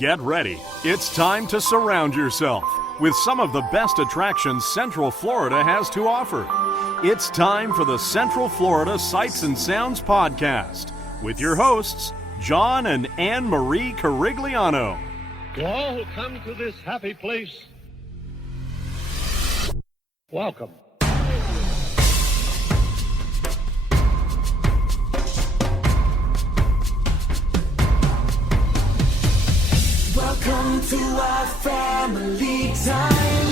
Get ready. It's time to surround yourself with some of the best attractions Central Florida has to offer. It's time for the Central Florida Sights and Sounds Podcast with your hosts, John and Anne Marie Carigliano. To all who come to this happy place, welcome. Welcome to our family time.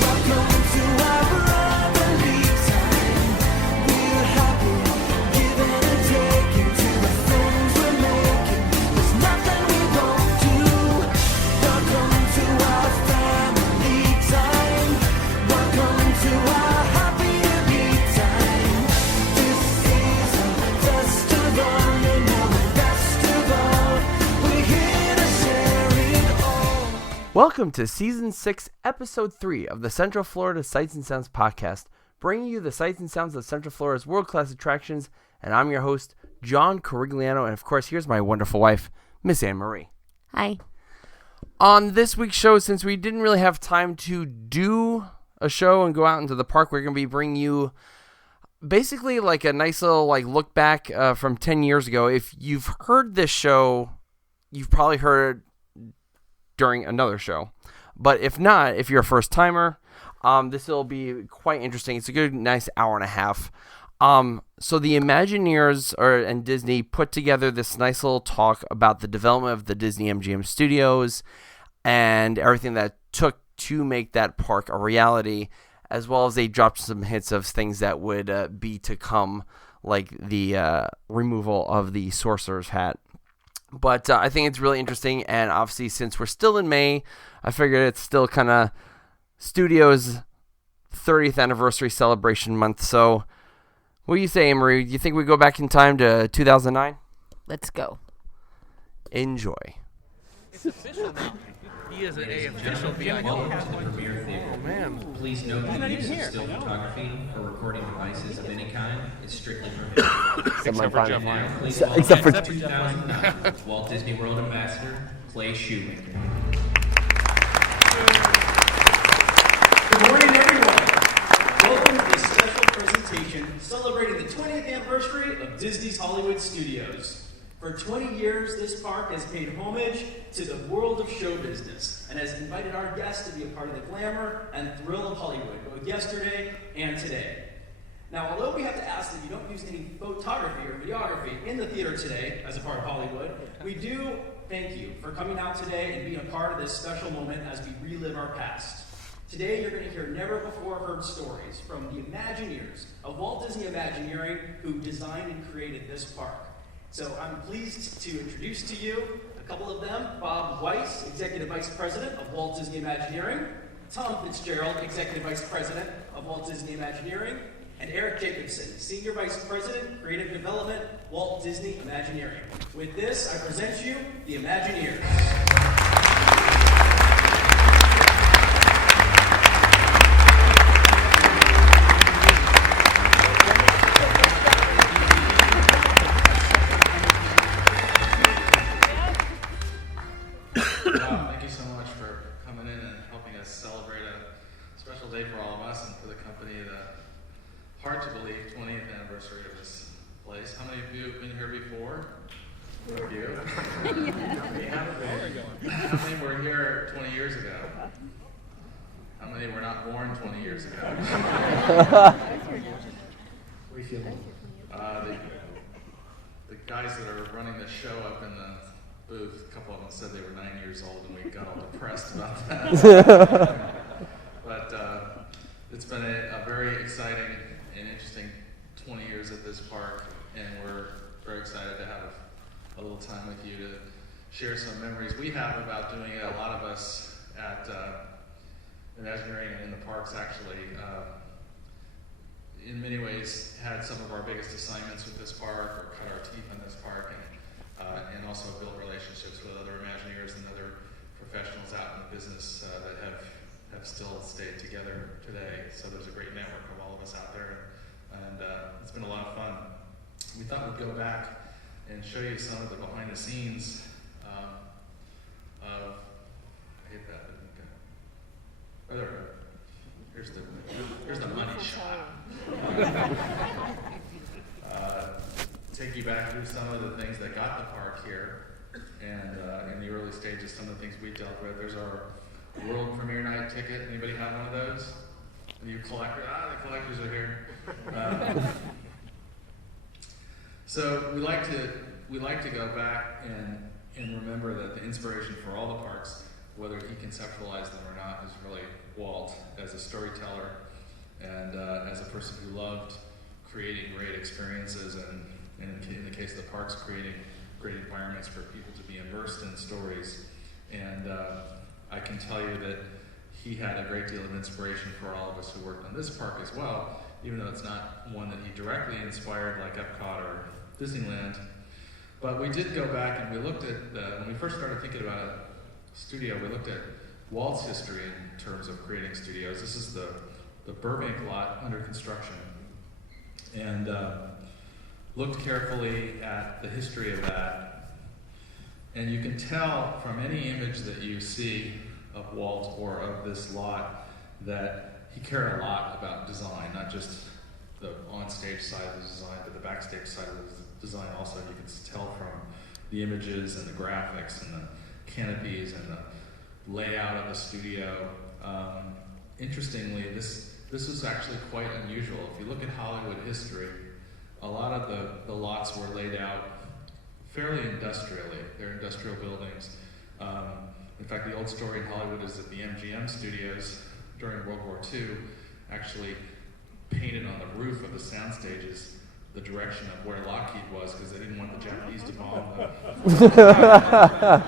Welcome to our brotherly time. We're happy, giving and taking to the friends we're making. There's nothing we won't do. Welcome to our family time. Welcome to our happy time. This is a festival, and now the best of all, we're here to share it all. Welcome to Season 6, Episode 3 of the Central Florida Sights and Sounds Podcast, bringing you the sights and sounds of Central Florida's world-class attractions, and I'm your host, John Carigliano, and of course, here's my wonderful wife, Miss Anne Marie. Hi. On this week's show, since we didn't really have time to do a show and go out into the park, we're going to be bringing you basically like a nice little look back from 10 years ago. If you've heard this show, you've probably heard it during another show. But if not, if you're a first timer, this will be quite interesting. It's a good, nice hour and a half. So the Imagineers and Disney put together this nice little talk about the development of the Disney MGM Studios and everything that took to make that park a reality, as well as they dropped some hints of things that would be to come, like the removal of the Sorcerer's Hat. But I think it's really interesting, and obviously since we're still in May, I figured it's still kind of Studios' 30th anniversary celebration month. So what do you say, Marie? Do you think we go back in time to 2009? Let's go. Enjoy. It's official now. He is a official VIP. Welcome to the premiere theater. Oh, man. Please note that use of still photography or recording devices of any kind is strictly prohibited. Except for Jeff Now, please Except welcome for 2009 Walt Disney World Ambassador, Clay Shoemaker. Good morning, everyone. Welcome to this special presentation celebrating the 20th anniversary of Disney's Hollywood Studios. For 20 years, this park has paid homage to the world of show business and has invited our guests to be a part of the glamour and thrill of Hollywood, both yesterday and today. Now, although we have to ask that you don't use any photography or videography in the theater today as a part of Hollywood, we do thank you for coming out today and being a part of this special moment as we relive our past. Today, you're going to hear never-before-heard stories from the Imagineers of Walt Disney Imagineering, who designed and created this park. So I'm pleased to introduce to you a couple of them. Bob Weiss, Executive Vice President of Walt Disney Imagineering. Tom Fitzgerald, Executive Vice President of Walt Disney Imagineering. And Eric Jacobson, Senior Vice President, Creative Development, Walt Disney Imagineering. With this, I present you the Imagineers. Thank you so much for coming in and helping us celebrate a special day for all of us and for the company. Hard to believe, 20th anniversary of this place. How many of you have been here before? A few. How many haven't been? How many were here 20 years ago? How many were not born 20 years ago? We feel the guys that are running the show up in the booth, a couple of them said they were 9 years old, and we got all depressed about that. But it's been a very exciting and interesting 20 years at this park, and we're very excited to have a little time with you to share some memories we have about doing it. A lot of us at Imagineering and in the parks actually, in many ways, had some of our biggest assignments with this park, or cut our teeth on this park, and also built relationships with other Imagineers and other professionals out in the business that have still stayed together today. So there's a great network of all of us out there, and it's been a lot of fun. We thought we'd go back and show you some of the behind the scenes of stages, some of the things we dealt with. There's our world premiere night ticket. Anybody have one of those? You collectors? The collectors are here. So we like to go back and remember that the inspiration for all the parks, whether he conceptualized them or not, is really Walt as a storyteller and as a person who loved creating great experiences and in the case of the parks, creating great environments for people to be immersed in stories. And I can tell you that he had a great deal of inspiration for all of us who worked on this park as well, even though it's not one that he directly inspired like Epcot or Disneyland. But we did go back and we looked at, when we first started thinking about a studio, we looked at Walt's history in terms of creating studios. This is the Burbank lot under construction. And looked carefully at the history of that. And you can tell from any image that you see of Walt or of this lot that he cared a lot about design, not just the on-stage side of the design, but the backstage side of the design also. You can tell from the images and the graphics and the canopies and the layout of the studio. Interestingly, this was actually quite unusual. If you look at Hollywood history, a lot of the lots were laid out fairly industrially. They're industrial buildings. In fact, the old story in Hollywood is that the MGM studios during World War II actually painted on the roof of the sound stages the direction of where Lockheed was because they didn't want the Japanese to bomb them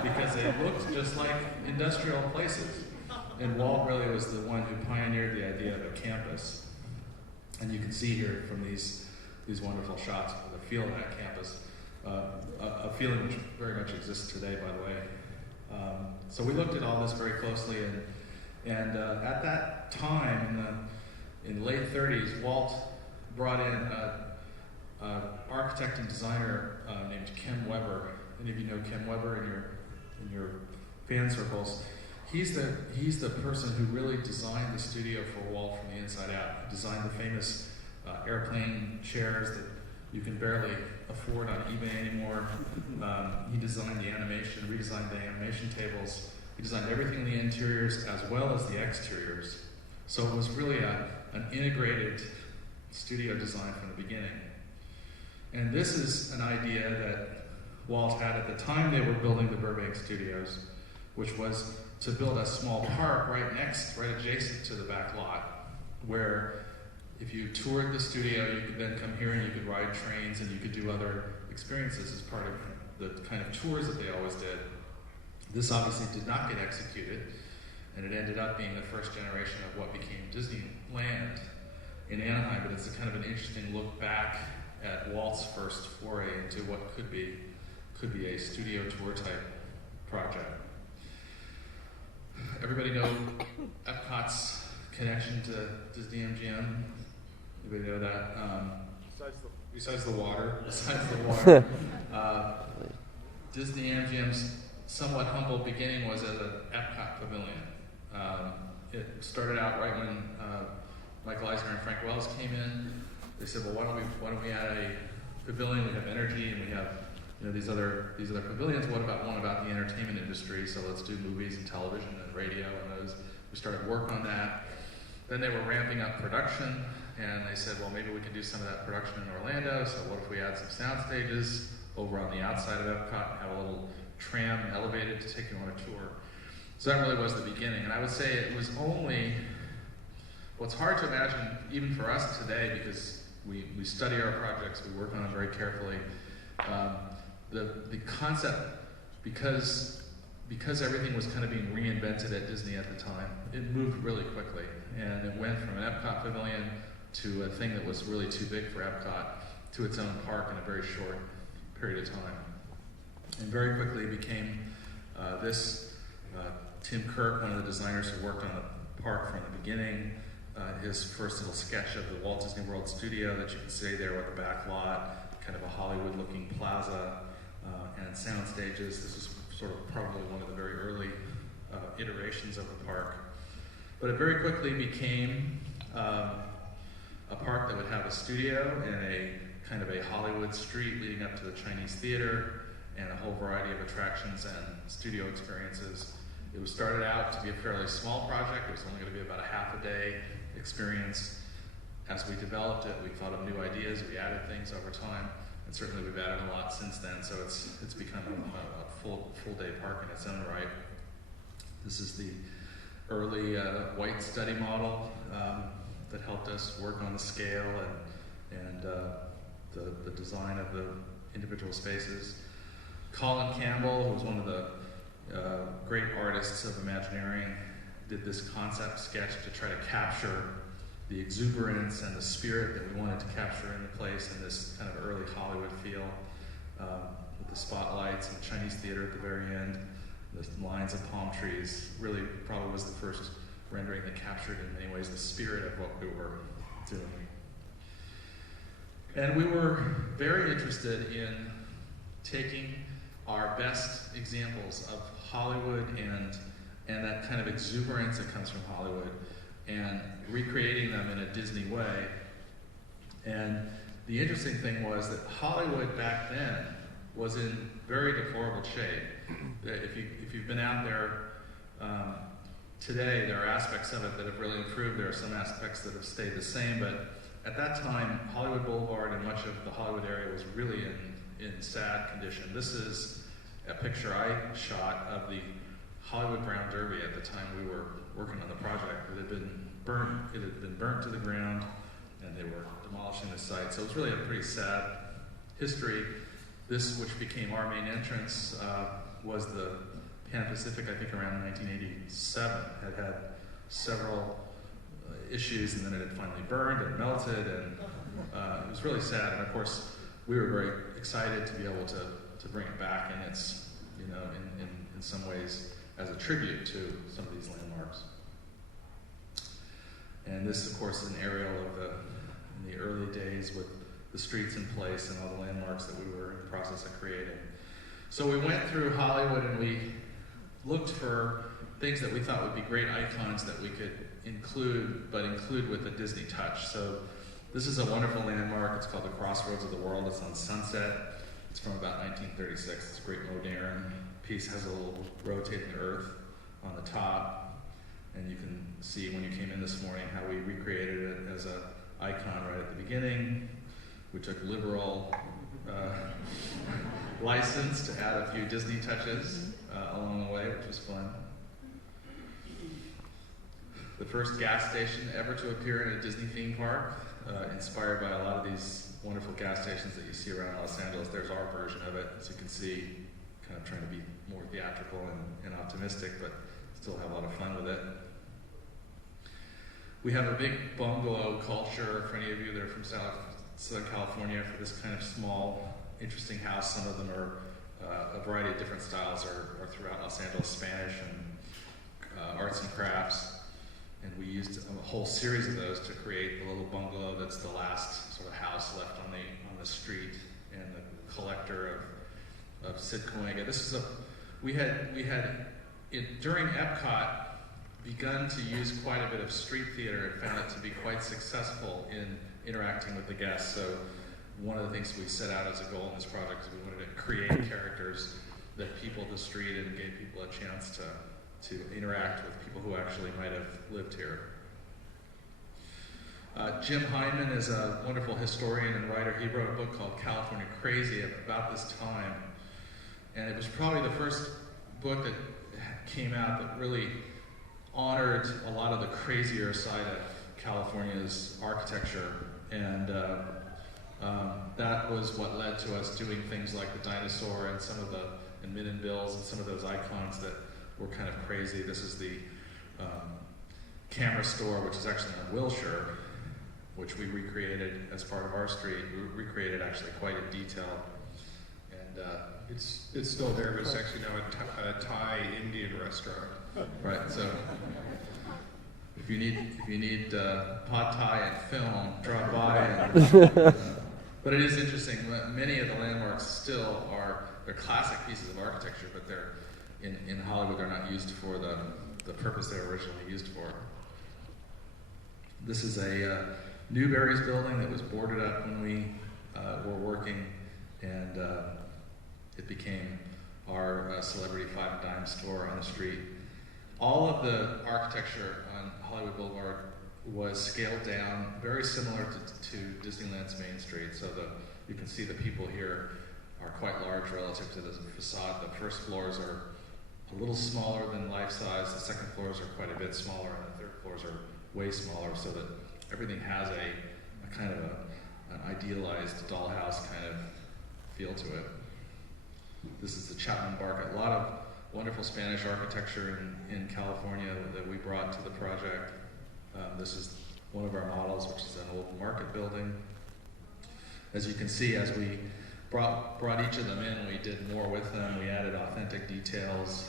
because they looked just like industrial places. And Walt really was the one who pioneered the idea of a campus. And you can see here from these wonderful shots of the feel of that campus, a feeling which very much exists today, by the way. So we looked at all this very closely, and at that time, in the late 30s, Walt brought in an architect and designer named Ken Weber. Any of you know Ken Weber in your fan circles? He's the person who really designed the studio for Walt from the inside out. He designed the famous airplane chairs that you can barely afford on eBay anymore. He designed the animation, redesigned the animation tables. He designed everything in the interiors as well as the exteriors. So it was really an integrated studio design from the beginning. And this is an idea that Walt had at the time they were building the Burbank studios, which was to build a small park right adjacent to the back lot, where if you toured the studio, you could then come here and you could ride trains and you could do other experiences as part of the kind of tours that they always did. This obviously did not get executed, and it ended up being the first generation of what became Disneyland in Anaheim, but it's a kind of an interesting look back at Walt's first foray into what could be a studio tour type project. Everybody know Epcot's connection to Disney MGM? Anybody know that? Besides the water. Disney MGM's somewhat humble beginning was as an Epcot pavilion. It started out right when Michael Eisner and Frank Wells came in. They said, well, why don't we add a pavilion? We have energy and we have these other pavilions. What about one about the entertainment industry? So let's do movies and television and radio and those. We started work on that. Then they were ramping up production, and they said, well, maybe we can do some of that production in Orlando. So what if we add some sound stages over on the outside of Epcot and have a little tram elevated to take you on a tour? So that really was the beginning. And I would say it was only, well, it's hard to imagine even for us today because we study our projects, we work on them very carefully. The concept, because everything was kind of being reinvented at Disney at the time, it moved really quickly. And it went from an Epcot pavilion to a thing that was really too big for Epcot to its own park in a very short period of time. And very quickly became Tim Kirk, one of the designers who worked on the park from the beginning, his first little sketch of the Walt Disney World studio that you can see there with the back lot, kind of a Hollywood-looking plaza and sound stages. This is sort of probably one of the very early iterations of the park. But it very quickly became a park that would have a studio and a kind of a Hollywood street leading up to the Chinese theater and a whole variety of attractions and studio experiences. It was started out to be a fairly small project. It was only going to be about a half a day experience. As we developed it, we thought of new ideas, we added things over time, and certainly we've added a lot since then, so it's become a full day park in its own right. This is the early white study model that helped us work on the scale and the design of the individual spaces. Colin Campbell, who was one of the great artists of Imagineering, did this concept sketch to try to capture the exuberance and the spirit that we wanted to capture in the place in this kind of early Hollywood feel, with the spotlights and the Chinese theater at the very end, the lines of palm trees. Really probably was the first rendering that captured in many ways the spirit of what we were doing. And we were very interested in taking our best examples of Hollywood and that kind of exuberance that comes from Hollywood and recreating them in a Disney way. And the interesting thing was that Hollywood back then was in very deplorable shape. If you've been out there today, there are aspects of it that have really improved. There are some aspects that have stayed the same, but at that time, Hollywood Boulevard and much of the Hollywood area was really in sad condition. This is a picture I shot of the Hollywood Brown Derby at the time we were working on the project. It had been burnt to the ground, and they were demolishing the site. So it was really a pretty sad history. This, which became our main entrance, was the Pan Pacific, I think around 1987, had several issues, and then it had finally burned and melted, and it was really sad. And of course, we were very excited to be able to bring it back, and it's, you know, in some ways as a tribute to some of these landmarks. And this, of course, is an aerial of in the early days with the streets in place and all the landmarks that we were in the process of creating. So we went through Hollywood and we looked for things that we thought would be great icons that we could include with a Disney touch. So this is a wonderful landmark. It's called the Crossroads of the World. It's on Sunset. It's from about 1936. It's a great modern piece. It has a little rotating earth on the top. And you can see when you came in this morning how we recreated it as an icon right at the beginning. We took liberal license to add a few Disney touches along the way, which was fun. The first gas station ever to appear in a Disney theme park, inspired by a lot of these wonderful gas stations that you see around Los Angeles. There's our version of it, as you can see, kind of trying to be more theatrical and optimistic, but still have a lot of fun with it. We have a big bungalow culture for any of you that are from Southern California for this kind of small, interesting house. Some of them are a variety of different styles are throughout Los Angeles, Spanish and arts and crafts. And we used a whole series of those to create the little bungalow that's the last sort of house left on the street, and the collector of Sid Cahuenga. This is we had during Epcot begun to use quite a bit of street theater and found it to be quite successful in interacting with the guests. So one of the things we set out as a goal in this project is we wanted to create characters that peopled the street and gave people a chance to interact with people who actually might have lived here. Jim Hyman is a wonderful historian and writer. He wrote a book called California Crazy about this time. And it was probably the first book that came out that really honored a lot of the crazier side of California's architecture. And that was what led to us doing things like the dinosaur and Min and Bill's and some of those icons that were kind of crazy. This is the camera store, which is actually on Wilshire, which we recreated as part of our street. We recreated actually quite in detail. And it's still there, but it's actually now a Thai Indian restaurant. Right, so if you need pad Thai and film, drop by. But it is interesting. Many of the landmarks still they're classic pieces of architecture, but they're in Hollywood, they're not used for the purpose they were originally used for. This is a Newberry's building that was boarded up when we were working, and it became our celebrity five and dime store on the street. All of the architecture on Hollywood Boulevard was scaled down, very similar to Disneyland's Main Street. So you can see the people here are quite large relative to the facade. The first floors are a little smaller than life size. The second floors are quite a bit smaller, and the third floors are way smaller, so that everything has a kind of an idealized dollhouse kind of feel to it. This is the Chapman Barca. A lot of wonderful Spanish architecture in California that we brought to the project. This is one of our models, which is an old market building. As you can see, as we brought each of them in, we did more with them. We added authentic details.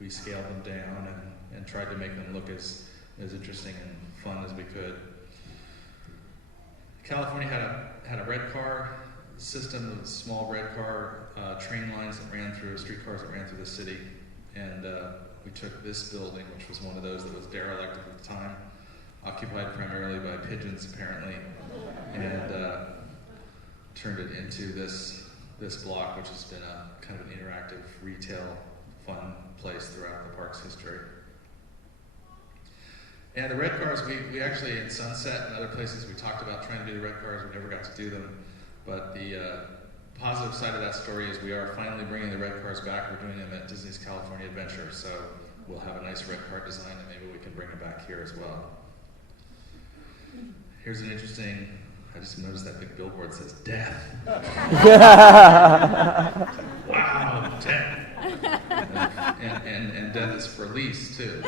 We scaled them down and tried to make them look as interesting and fun as we could. California had a red car system with small red car train lines that ran through, streetcars that ran through the city. And we took this building, which was one of those that was derelict at the time, occupied primarily by pigeons apparently, and turned it into this block, which has been a kind of an interactive retail fun place throughout the park's history. And the red cars, we actually in Sunset and other places we talked about trying to do the red cars. We never got to do them, but the positive side of that story is we are finally bringing the red cars back. We're doing them at Disney's California Adventure, so we'll have a nice red car design, and maybe we can bring them back here as well. Here's an interesting, I just noticed that big billboard says death. Wow, death. And death is for lease too.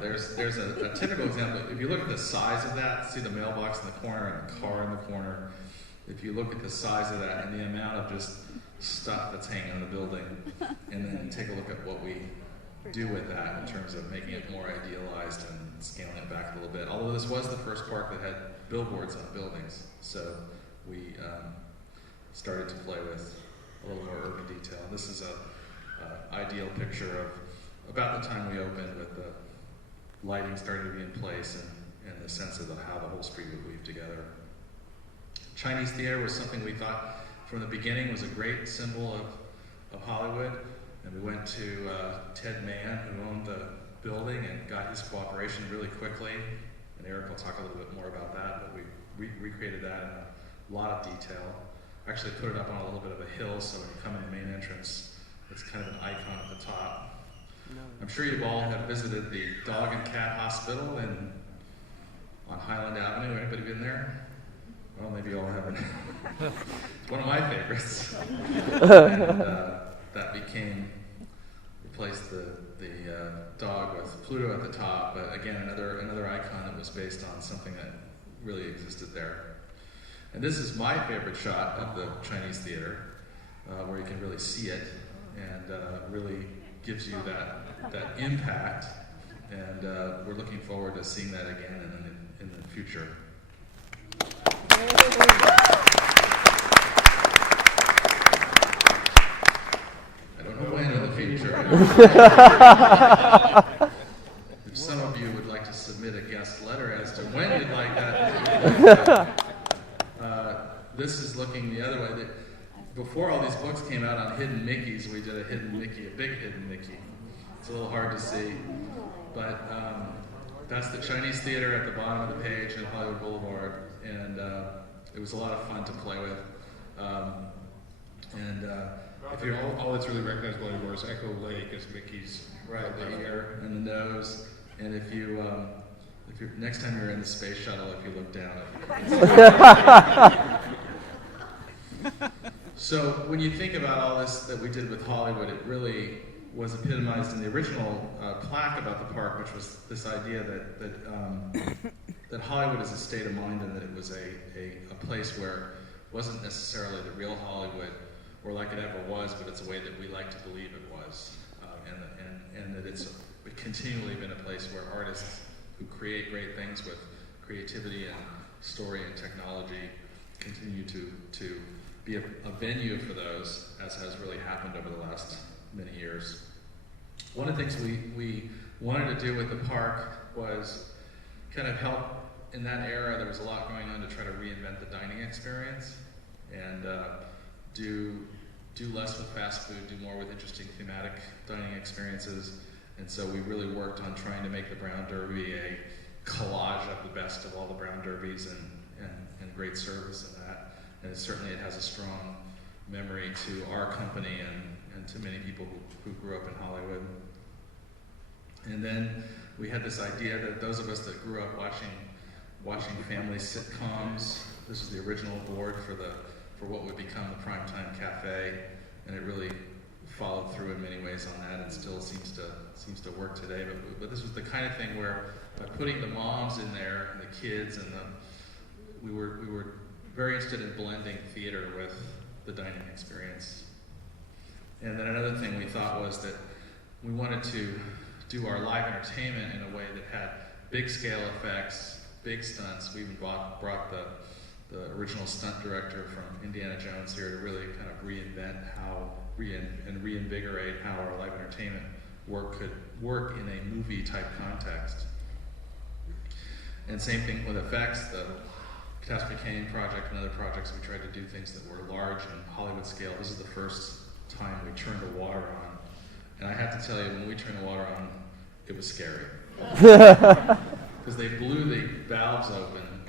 There's a typical example. If you look at the size of that, see the mailbox in the corner and the car in the corner. If you look at the size of that and the amount of just stuff that's hanging on the building, and then take a look at what we do with that in terms of making it more idealized and scaling it back a little bit. Although this was the first park that had billboards on buildings, so we started to play with a little more urban detail. This is a ideal picture of about the time we opened, with the lighting starting to be in place and the sense of how the whole street would weave together. Chinese theater was something we thought from the beginning was a great symbol of Hollywood. And we went to Ted Mann, who owned the building, and got his cooperation really quickly. And Eric will talk a little bit more about that, but we recreated that in a lot of detail. Actually put it up on a little bit of a hill, so when you come in the main entrance, it's kind of an icon at the top. I'm sure you all have visited the Dog and Cat Hospital on Highland Avenue. Anybody been there? Well, maybe you all haven't. It's one of my favorites. And that replaced the dog with Pluto at the top, but again, another icon that was based on something that really existed there. And this is my favorite shot of the Chinese theater, where you can really see it, and really gives you that impact. And we're looking forward to seeing that again in the future. I don't know when in the future. If some of you would like to submit a guest letter as to when you'd like that. This is looking the other way. Before all these books came out on hidden Mickeys, we did a hidden Mickey, a big hidden Mickey. It's a little hard to see, but that's the Chinese theater at the bottom of the page in Hollywood Boulevard, and it was a lot of fun to play with. If you're all that's really recognizable anymore is Echo Lake as Mickey's the ear and the nose, and if you next time you're in the space shuttle, if you look down, So when you think about all this that we did with Hollywood, it really was epitomized in the original plaque about the park, which was this idea that Hollywood is a state of mind, and that it was a place where it wasn't necessarily the real Hollywood or like it ever was, but it's a way that we like to believe it was, and that it's continually been a place where artists who create great things with creativity and story and technology continue to be a venue for those, as has really happened over the last many years. One of the things we wanted to do with the park was kind of help in that era. There was a lot going on to try to reinvent the dining experience, and do less with fast food, do more with interesting thematic dining experiences. And so we really worked on trying to make the Brown Derby a collage of the best of all the Brown Derbies and great service in that. And certainly it has a strong memory to our company and to many people who grew up in Hollywood. And then we had this idea that those of us that grew up watching family sitcoms, this was the original board for what would become the Primetime Cafe, and it really followed through in many ways on that, and still seems to work today. But this was the kind of thing where by putting the moms in there and the kids and we were very interested in blending theater with the dining experience. And then another thing we thought was that we wanted to do our live entertainment in a way that had big scale effects, big stunts. We even brought the original stunt director from Indiana Jones here to really kind of reinvent and reinvigorate how our live entertainment work could work in a movie type context. And same thing with effects, the Catastrophe Canyon project and other projects, we tried to do things that were large and Hollywood scale. This is the first time we turned the water on. And I have to tell you, when we turned the water on, it was scary. Because they blew the valves open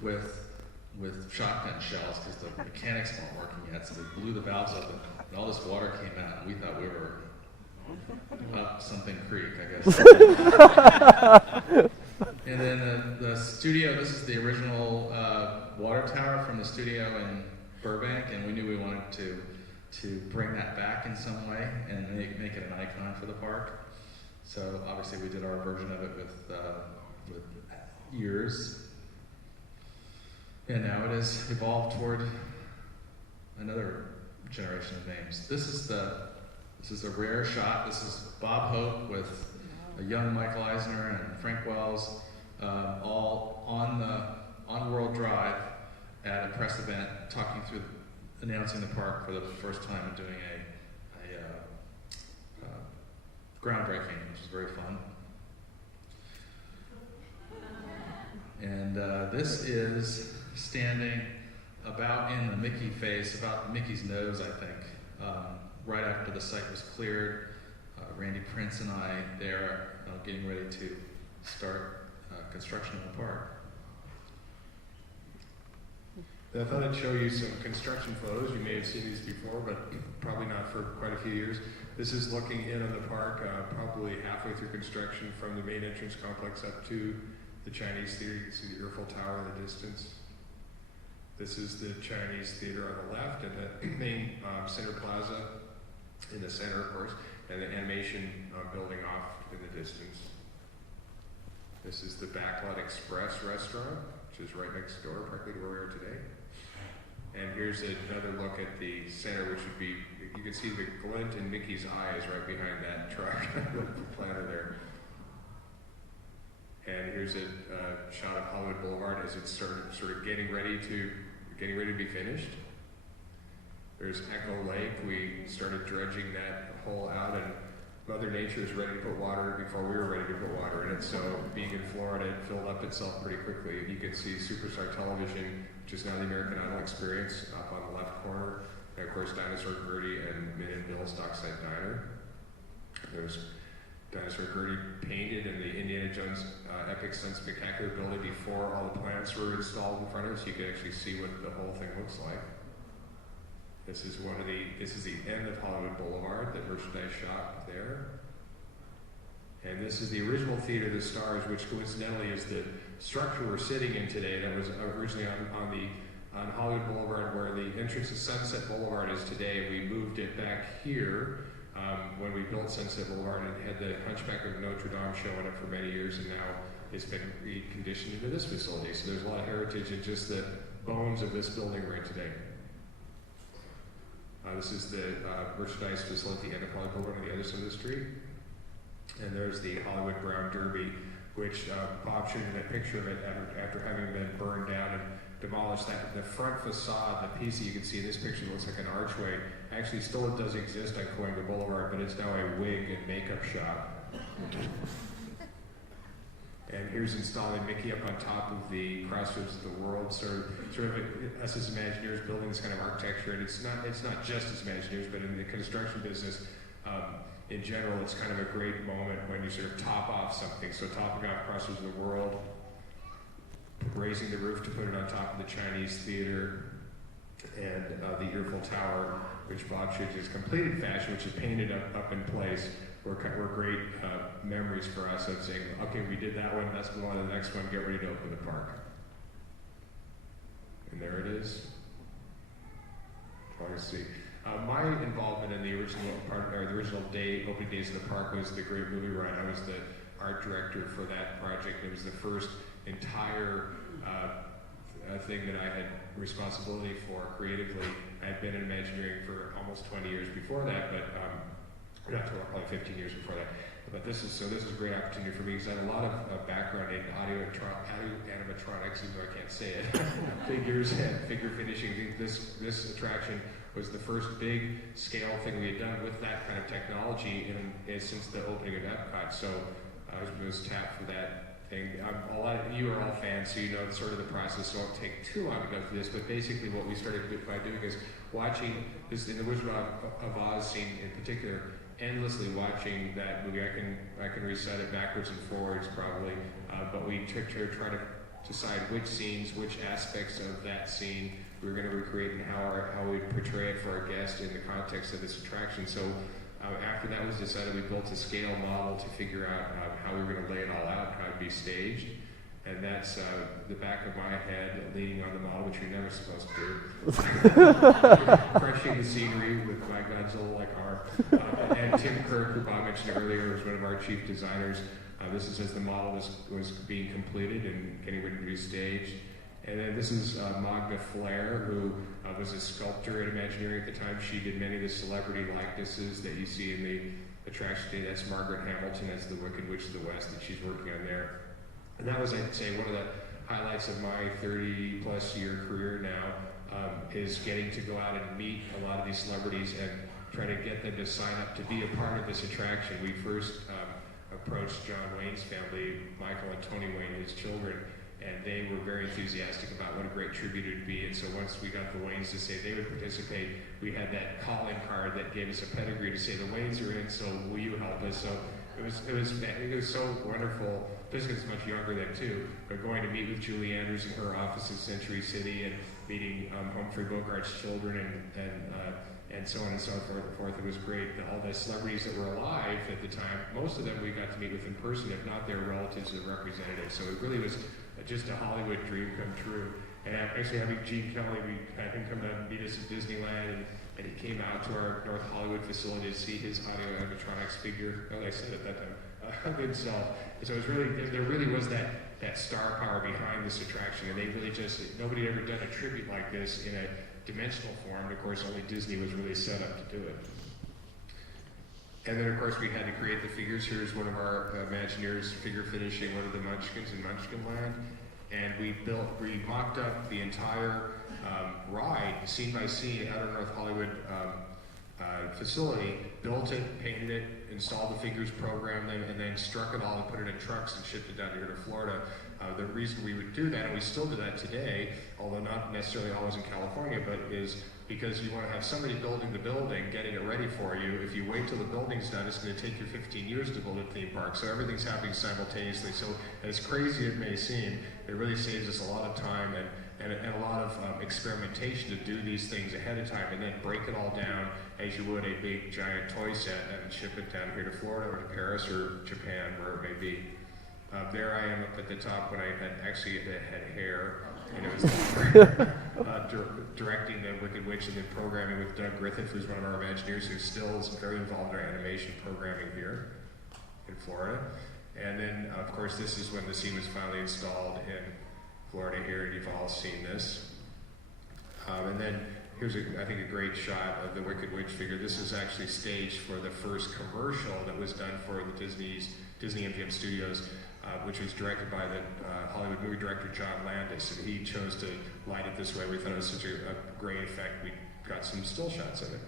with shotgun shells because the mechanics weren't working yet. So they blew the valves open and all this water came out and we thought we were up something creek, I guess. And then the studio, this is the original water tower from the studio in Burbank, and we knew we wanted to bring that back in some way and make it an icon for the park. So obviously we did our version of it with ears. And now it has evolved toward another generation of names. This is a rare shot. This is Bob Hope with a young Michael Eisner and Frank Wells, all on World Drive at a press event, announcing the park for the first time and doing a groundbreaking, which is very fun. And this is standing about in the Mickey face, about Mickey's nose, I think, right after the site was cleared. Randy Prince and I there getting ready to start construction of the park. I thought I'd show you some construction photos. You may have seen these before, but probably not for quite a few years. This is looking in on the park, probably halfway through construction from the main entrance complex up to the Chinese Theater. You can see the Eiffel Tower in the distance. This is the Chinese Theater on the left, and the main center plaza in the center, of course, and the animation building off in the distance. This is the Backlot Express restaurant, which is right next door, practically where we are today. And here's another look at the center, which would be, you can see the glint in Mickey's eyes right behind that truck with the planter there. And here's a shot of Hollywood Boulevard as it's sort of getting ready to be finished. There's Echo Lake. We started dredging that hole out, and Mother Nature is ready to put water before we were ready to put water in it. So being in Florida, it filled up itself pretty quickly. You can see Superstar Television, which is now the American Idol Experience, up on the left corner. And of course, Dinosaur Gertie and Min and Bill's Dockside Diner. There's Dinosaur Gertie painted in the Indiana Jones Epic Stunt Spectacular building before all the plants were installed in front of us. So you can actually see what the whole thing looks like. This is the end of Hollywood Boulevard, the merchandise shop there. And this is the original Theater of the Stars, which coincidentally is the structure we're sitting in today that was originally on Hollywood Boulevard, where the entrance to Sunset Boulevard is today. We moved it back here when we built Sunset Boulevard and had the Hunchback of Notre Dame showing up for many years, and now it's been reconditioned into this facility. So there's a lot of heritage in just the bones of this building we're in today. This is the merchandise facility at Hollywood Boulevard on the other side of the street. And there's the Hollywood Brown Derby, which Bob showed you that picture of it after having been burned down and demolished. That the front facade, the piece that you can see in this picture looks like an archway. Actually, still does exist on Coimbra Boulevard, but it's now a wig and makeup shop. And here's installing Mickey up on top of the crossroads of the world, sort of us as Imagineers building this kind of architecture. And it's not just as Imagineers, but in the construction business, in general, it's kind of a great moment when you sort of top off something. So topping off Crossroads of the World, raising the roof to put it on top of the Chinese Theater, and the Eiffel Tower, which Bob showed you is completed fashion, which is painted up in place, were great memories for us of saying, okay, we did that one, let's move on to the next one, get ready to open the park. And there it is. Let's see. My involvement in the original part, or the original opening days of the park, was the Great Movie Run. I was the art director for that project. It was the first entire thing that I had responsibility for creatively. I had been in Imagineering for almost 20 years before that, but not probably 15 years before that. But this is a great opportunity for me because I had a lot of background in audio animatronics, even though I can't say it, figures and figure finishing. This attraction was the first big scale thing we had done with that kind of technology since the opening of Epcot. So I was tapped for that thing. You are all fans, so you know sort of the process, so it won't take too long to go through this. But basically what we started by doing is watching this, in the Wizard of Oz scene in particular, endlessly watching that movie. I can recite it backwards and forwards probably, but we try to decide which scenes, which aspects of that scene we were going to recreate and how we portray it for our guests in the context of this attraction. So after that was decided, we built a scale model to figure out how we were going to lay it all out, how it'd be staged. And that's the back of my head leaning on the model, which you're never supposed to do. Crushing the scenery with my Godzilla-like arm. And Tim Kirk, who Bob mentioned earlier, was one of our chief designers. This is as the model was being completed and getting ready to be staged. And then this is Magda Flair, who was a sculptor at Imagineering at the time. She did many of the celebrity likenesses that you see in the attraction today. That's Margaret Hamilton as the Wicked Witch of the West that she's working on there. And that was, I'd say, one of the highlights of my 30-plus year career now, is getting to go out and meet a lot of these celebrities and try to get them to sign up to be a part of this attraction. We first approached John Wayne's family, Michael and Tony Wayne, his children, and they were very enthusiastic about what a great tribute it would be. And so once we got the Waynes to say they would participate, we had that calling card that gave us a pedigree to say the Waynes are in, so will you help us? So it was so wonderful. Jessica's much younger than too, but going to meet with Julie Andrews in her office in Century City and meeting Humphrey Bogart's children and so on and so forth. It was great. All the celebrities that were alive at the time, most of them we got to meet with in person, if not their relatives or representatives. So it really was just a Hollywood dream come true. And actually having Gene Kelly, we had him come down and meet us at Disneyland, and he came out to our North Hollywood facility to see his audio animatronics figure. Oh, I said it that time. Himself. So it was there really was that star power behind this attraction, and they really nobody had ever done a tribute like this in a dimensional form. And of course, only Disney was really set up to do it. And then, of course, we had to create the figures. Here's one of our Imagineers figure finishing one of the Munchkins in Munchkinland. And we mocked up the entire ride, scene by scene, out of North Hollywood facility, built it, painted it, installed the figures, programmed them, and then struck it all and put it in trucks and shipped it down here to Florida. The reason we would do that, and we still do that today, although not necessarily always in California, but is because you want to have somebody building the building, getting it ready for you. If you wait till the building's done, it's going to take you 15 years to build a theme park. So everything's happening simultaneously. So as crazy as it may seem, it really saves us a lot of time and a lot of experimentation to do these things ahead of time and then break it all down as you would a big giant toy set and ship it down here to Florida or to Paris or Japan, where it may be. There I am up at the top when I had hair, and it was directing the Wicked Witch and then programming with Doug Griffith, who's one of our Imagineers who still is very involved in our animation programming here in Florida. And then, of course, this is when the scene was finally installed in Florida here, and you've all seen this. And then here's, I think, a great shot of the Wicked Witch figure. This is actually staged for the first commercial that was done for the Disney MGM Studios, which was directed by the Hollywood movie director John Landis, and he chose to light it this way. We thought it was such a great effect. We got some still shots of it.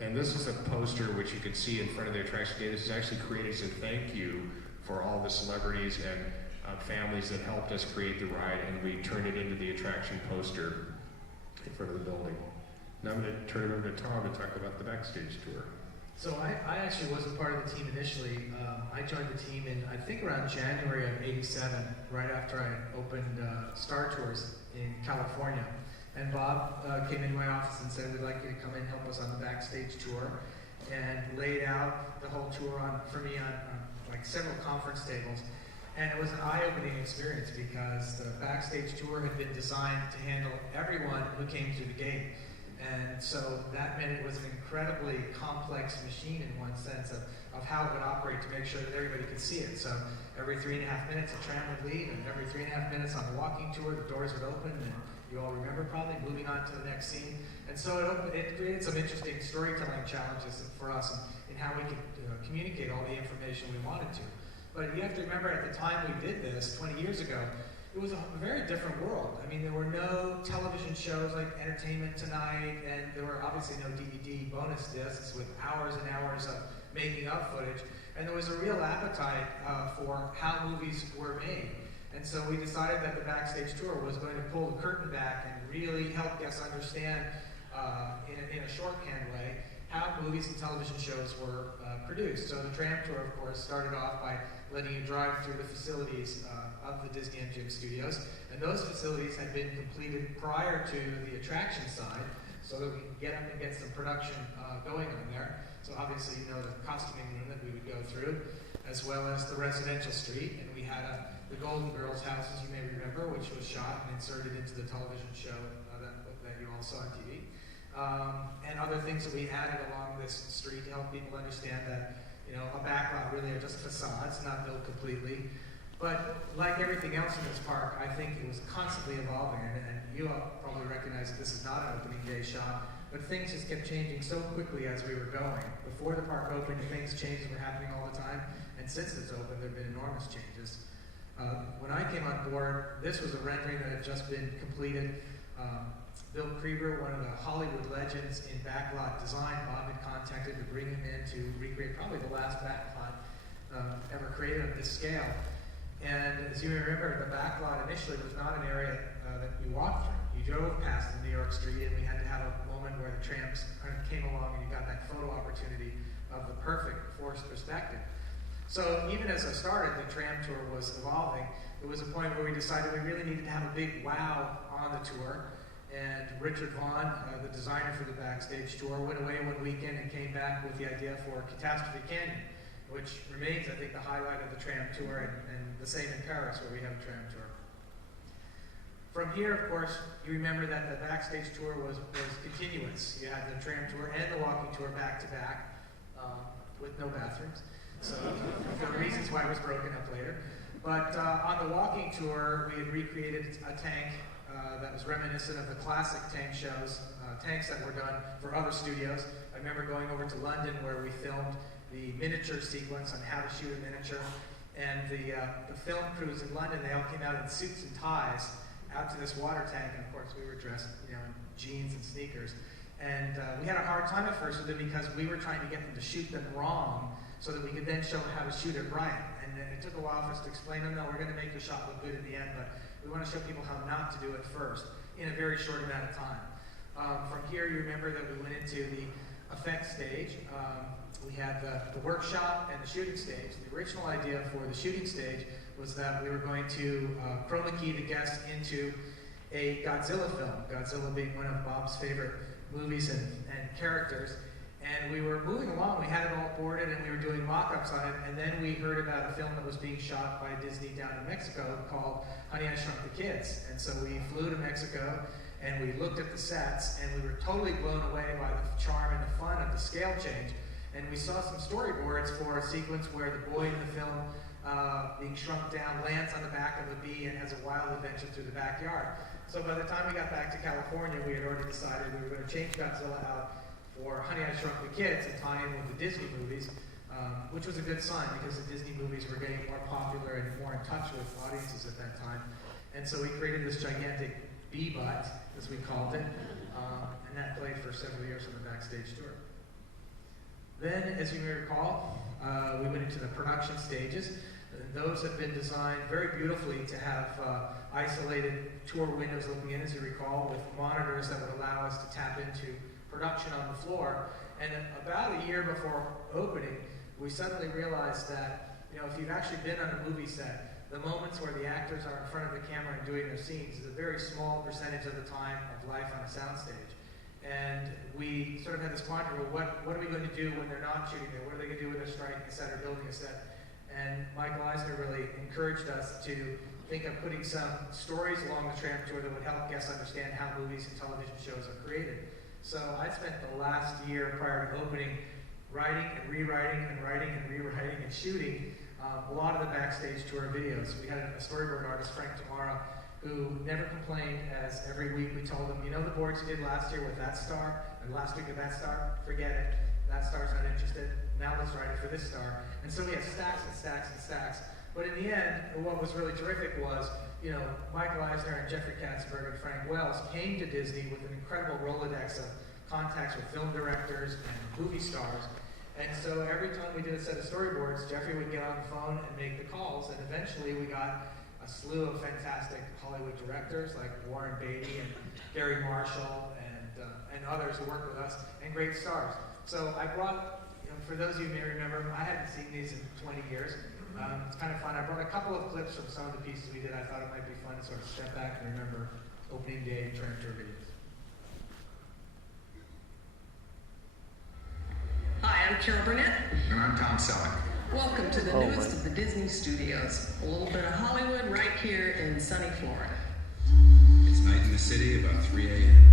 And this is a poster which you can see in front of the attraction today. This is actually created as a thank you for all the celebrities and families that helped us create the ride, and we turned it into the attraction poster in front of the building. Now I'm going to turn it over to Tom to talk about the backstage tour. So I actually wasn't part of the team initially. I joined the team in, I think, around January of '87, right after I opened Star Tours in California. And Bob came into my office and said, we'd like you to come in and help us on the backstage tour, and laid out the whole tour for me on like several conference tables. And it was an eye-opening experience because the backstage tour had been designed to handle everyone who came through the gate. And so that meant it was an incredibly complex machine in one sense of how it would operate to make sure that everybody could see it. So every 3.5 minutes a tram would leave, and every 3.5 minutes on the walking tour the doors would open, and you all remember probably moving on to the next scene. And so it created some interesting storytelling challenges for us in how we could communicate all the information we wanted to. But you have to remember, at the time we did this, 20 years ago, it was a very different world. I mean, there were no television shows like Entertainment Tonight, and there were obviously no DVD bonus discs with hours and hours of making up footage. And there was a real appetite for how movies were made. And so we decided that the backstage tour was going to pull the curtain back and really help guests understand in a shorthand way how movies and television shows were produced. So the tram tour, of course, started off by letting you drive through the facilities of the Disney MGM Studios. And those facilities had been completed prior to the attraction side, so that we could get up and get some production going on there. So obviously, you know, the costuming room that we would go through, as well as the residential street. And we had the Golden Girls house, as you may remember, which was shot and inserted into the television show that you all saw on TV. And other things that we added along this street to help people understand that, you know, a backlot really are just facades, not built completely. But like everything else in this park, I think it was constantly evolving, and you all probably recognize that this is not an opening day shot, but things just kept changing so quickly as we were going. Before the park opened, things changed and were happening all the time, and since it's opened, there have been enormous changes. When I came on board, this was a rendering that had just been completed. Bill Creeber, one of the Hollywood legends in backlot design, Bob had contacted to bring him in to recreate probably the last backlot ever created on this scale. And as you remember, the backlot initially was not an area that we walked through. You drove past the New York street, and we had to have a moment where the trams kind of came along and you got that photo opportunity of the perfect forced perspective. So even as I started, the tram tour was evolving. There was a point where we decided we really needed to have a big wow on the tour. And Richard Vaughn, the designer for the backstage tour, went away one weekend and came back with the idea for Catastrophe Canyon, which remains, I think, the highlight of the tram tour, and the same in Paris, where we have a tram tour. From here, of course, you remember that the backstage tour was continuous. You had the tram tour and the walking tour back to back, with no bathrooms. So there are reasons why it was broken up later. But on the walking tour, we had recreated a tank that was reminiscent of the classic tank shows, tanks that were done for other studios. I remember going over to London, where we filmed the miniature sequence on how to shoot a miniature. And the film crews in London, they all came out in suits and ties out to this water tank. And of course, we were dressed, you know, in jeans and sneakers. And we had a hard time at first with them because we were trying to get them to shoot them wrong so that we could then show how to shoot it right. And it took a while for us to explain to them, no, we're going to make the shot look good at the end, but we want to show people how not to do it first in a very short amount of time. From here, you remember that we went into the effects stage. We had the workshop and the shooting stage. The original idea for the shooting stage was that we were going to chroma key the guests into a Godzilla film, Godzilla being one of Bob's favorite movies and characters. And we were moving along, we had it all boarded, and we were doing mock-ups on it, and then we heard about a film that was being shot by Disney down in Mexico called Honey, I Shrunk the Kids. And so we flew to Mexico, and we looked at the sets, and we were totally blown away by the charm and the fun of the scale change. And we saw some storyboards for a sequence where the boy in the film, being shrunk down, lands on the back of a bee and has a wild adventure through the backyard. So by the time we got back to California, we had already decided we were going to change Godzilla out for Honey, I Shrunk the Kids and tie in with the Disney movies, which was a good sign because the Disney movies were getting more popular and more in touch with audiences at that time. And so we created this gigantic bee butt, as we called it, and that played for several years on the backstage tour. Then, as you may recall, we went into the production stages. and those have been designed very beautifully to have isolated tour windows looking in, as you recall, with monitors that would allow us to tap into production on the floor. And about a year before opening, we suddenly realized that, if you've actually been on a movie set, the moments where the actors are in front of the camera and doing their scenes is a very small percentage of the time of life on a soundstage. And we sort of had this quandary, well, what are we going to do when they're not shooting there? What are they going to do when they're striking a set or building a set? And Michael Eisner really encouraged us to think of putting some stories along the tram tour that would help guests understand how movies and television shows are created. So I spent the last year prior to opening writing and rewriting and writing and rewriting and shooting a lot of the backstage tour videos. We had a storyboard artist, Frank Tamara, who never complained, as every week we told him, the boards you did last year with that star, and last week with that star, forget it. That star's not interested. Now let's write it for this star. And so we had stacks and stacks and stacks. But in the end, what was really terrific was, Michael Eisner and Jeffrey Katzenberg and Frank Wells came to Disney with an incredible Rolodex of contacts with film directors and movie stars. And so every time we did a set of storyboards, Jeffrey would get on the phone and make the calls, and eventually we got a slew of fantastic Hollywood directors like Warren Beatty and Gary Marshall and others who worked with us, and great stars. So I brought, for those of you who may remember, I hadn't seen these in 20 years. It's kind of fun. I brought a couple of clips from some of the pieces we did. I thought it might be fun to sort of step back and remember opening day tram tour videos. Hi, I'm Carol Burnett. And I'm Tom Selleck. Welcome to the newest of the Disney Studios. A little bit of Hollywood right here in sunny Florida. It's night in the city, about 3 a.m.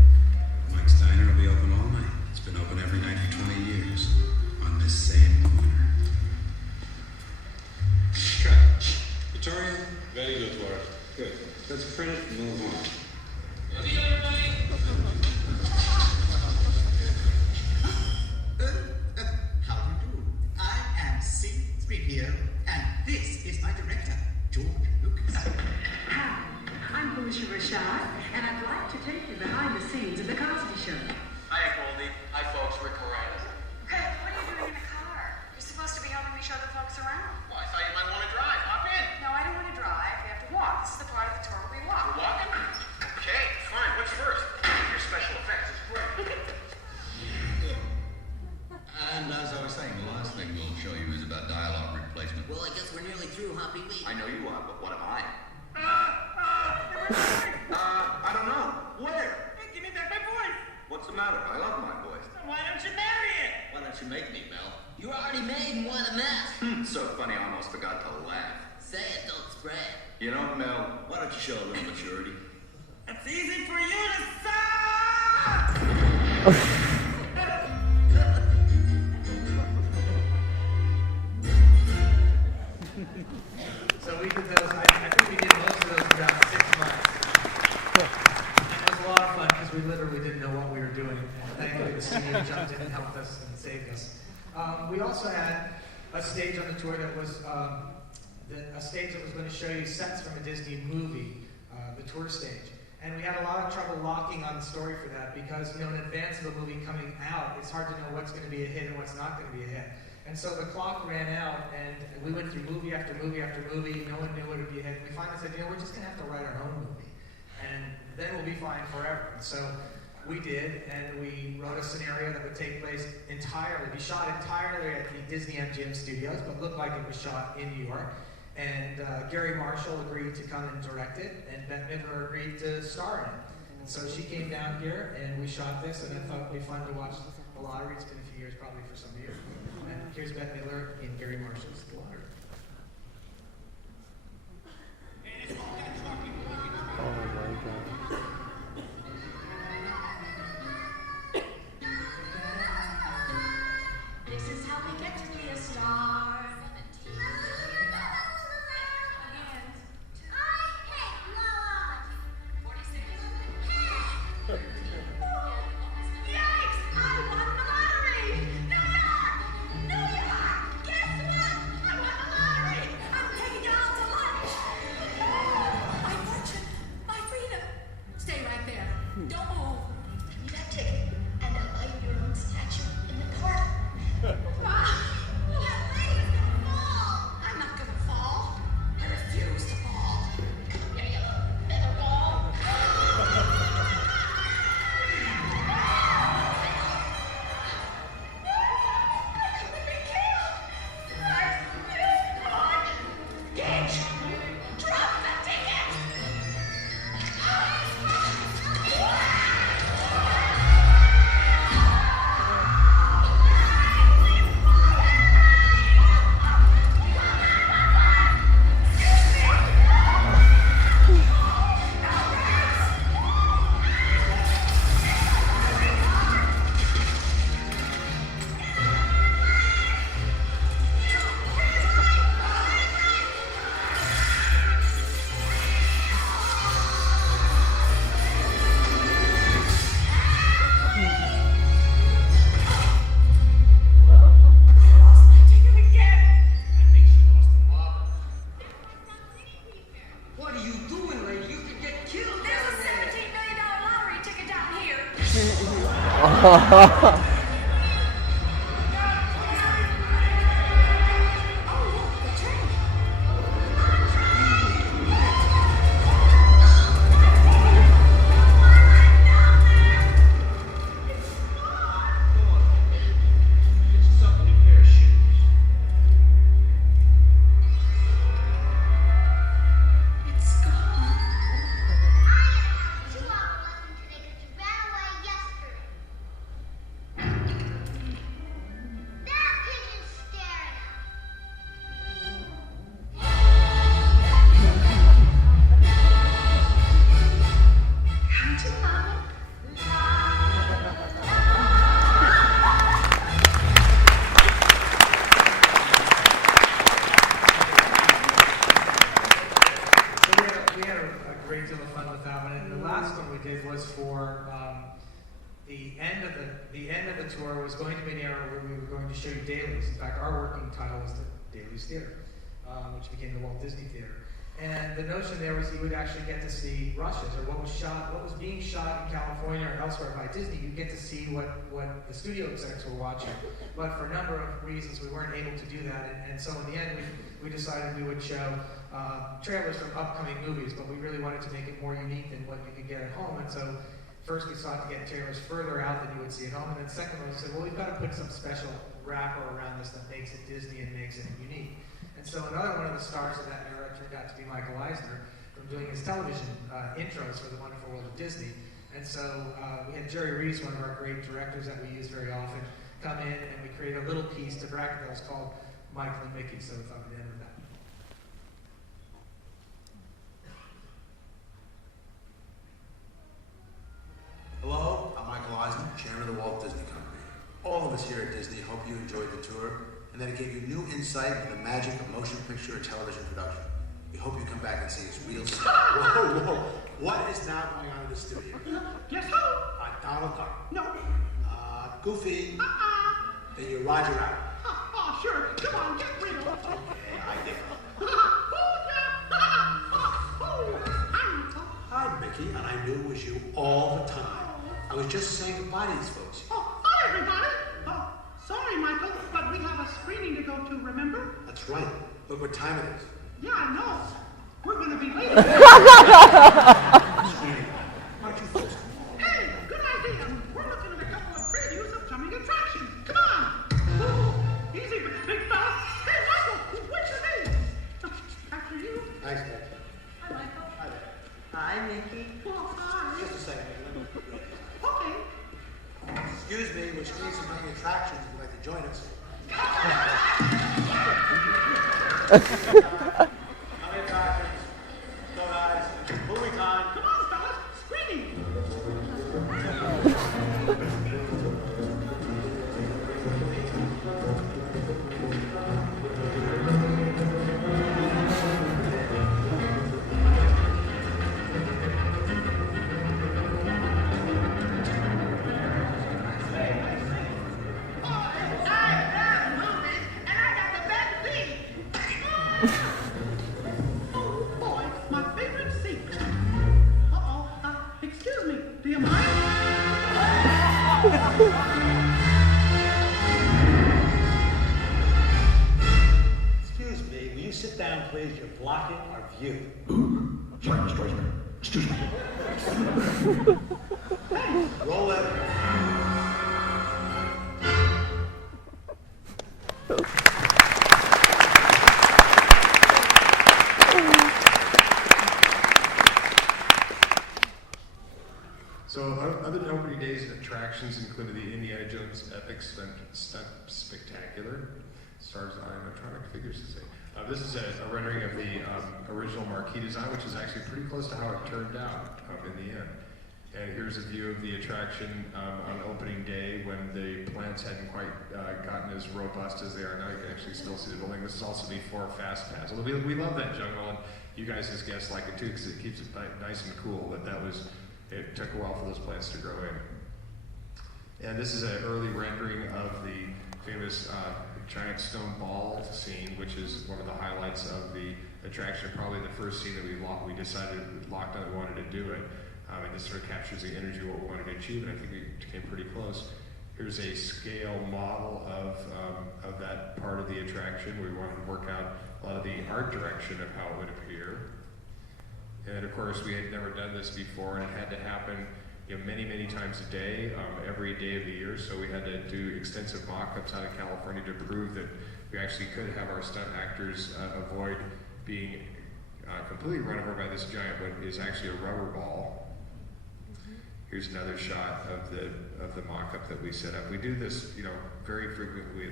Mike's Diner will be open all night. It's been open every night for 20 years. On this same corner. Cut. Victoria? Very good work. Good. Let's print it and move on. How do you do? I am C-3PO, and this is my director, George Lucas. Hi, I'm Felicia Rashad, and I'd like to take you behind the scenes of The Cosby Show. Hi, Goldie. Hi, folks. Rick Moranis. Hey, what are you doing in the car? You're supposed to be helping me show the folks around. Well, I thought you might want to drive. Hop in. No, I don't want to drive. We have to walk. This is the part of the tour where we walk. We're walking? Okay, fine. What's first? Your special effects is great. And as I was saying, the last thing we'll show you is about dialogue replacement. Well, I guess we're nearly through, Hoppy. I know you are, but what am I? I don't know. Where? Hey, give me back my voice. What's the matter? I love my voice. Why don't you marry it? Why don't you make me, Mel? You're already made and won a mess. So funny, I almost forgot to laugh. Say it, don't spread. You know, Mel, why don't you show a little maturity? It's easy for you to say! So we did those, I think we did most of those in about 6 months. And it was a lot of fun because we literally didn't know what we were doing. And thankfully the studio jumped in and helped us and saved us. We also had a stage on the tour that was a stage that was going to show you sets from a Disney movie, the tour stage. And we had a lot of trouble locking on the story for that because, in advance of the movie coming out, it's hard to know what's going to be a hit and what's not going to be a hit. And so the clock ran out, and we went through movie after movie after movie. No one knew what would be a hit. And we finally said, we're just going to have to write our own movie. And then we'll be fine forever. And so we did, and we wrote a scenario that would take place entirely, be shot entirely at the Disney MGM Studios, but looked like it was shot in New York. And Gary Marshall agreed to come and direct it, and Bette Midler agreed to star in it. And so she came down here, and we shot this, and I thought it would be fun to watch The Lottery. It's been a few years probably for some of you. And here's Bette Midler in Gary Marshall's The Lottery. Oh my god. This is how we get to be a star. Guess what? I won the Tour was going to be an era where we were going to show you dailies. In fact, our working title was the Dailies Theater, which became the Walt Disney Theater. And the notion there was you would actually get to see rushes, or what was being shot in California or elsewhere by Disney. You'd get to see what the studio execs were watching. But for a number of reasons, we weren't able to do that. And so in the end, we decided we would show trailers from upcoming movies, but we really wanted to make it more unique than what you could get at home. And so first, we sought to get trailers further out than you would see at home, and then secondly, we said, well, we've got to put some special wrapper around this that makes it Disney and makes it unique. And so another one of the stars of that era turned out to be Michael Eisner from doing his television intros for The Wonderful World of Disney. And so we had Jerry Reese, one of our great directors that we use very often, come in, and we created a little piece to bracket that was called Michael and Mickey, so we thought we'd end with that. Hello, I'm Michael Eisner, Chairman of the Walt Disney Company. All of us here at Disney hope you enjoyed the tour and that it gave you new insight into the magic of motion picture and television production. We hope you come back and see its real stuff. Whoa. What is now going on in the studio? Yes, who? Donald Duck. No. Goofy. Then you're Roger Rabbit. Oh, sure. Come on, get real. Okay, I get it. Hi, Mickey, and I knew it was you all the time. I was just saying goodbye to these folks. Oh, hi, everybody. Oh, sorry, Michael, but we have a screening to go to, remember? That's right. Look what time it is. Yeah, I know. We're going to be late. Aren't you folks? Hey, good idea. We're looking at a couple of previews of coming attractions. Come on. Ooh, easy, big fella. Hey, Michael, what's your name? After you. Thanks, Mickey. Hi, Michael. Hi there. Hi, Mickey. Oh, hi. Just a second. Okay. Excuse me, we're screening some many attractions. If you'd like to join us. How many attractions? Go, guys. Movie time. Come on, fellas. Screening. Oh boy, my favorite seat. Excuse me, do you mind? Excuse me, will you sit down, please? You're blocking our view. Sorry, Mr. Eisner. Excuse me. Roll it. So other opening days and attractions included the Indiana Jones Epic Stunt Spectacular. Stars animatronic figures to say. This is a rendering of the original marquee design, which is actually pretty close to how it turned out in the end. And here's a view of the attraction on opening day when the plants hadn't quite gotten as robust as they are now. You can actually still see the building. This is also before Fast Pass. We love that jungle, and you guys as guests like it too because it keeps it nice and cool. But it took a while for those plants to grow in. And this is an early rendering of the famous giant stone ball scene, which is one of the highlights of the attraction. Probably the first scene that we decided locked on we wanted to do it. and this sort of captures the energy of what we wanted to achieve, and I think we came pretty close. Here's a scale model of that part of the attraction. We wanted to work out a lot of the art direction of how it would appear. And of course, we had never done this before, and it had to happen many, many times a day, every day of the year. So we had to do extensive mock-ups out of California to prove that we actually could have our stunt actors avoid being completely run over by this giant, what is actually a rubber ball. Here's another shot of the mock-up that we set up. We do this, very frequently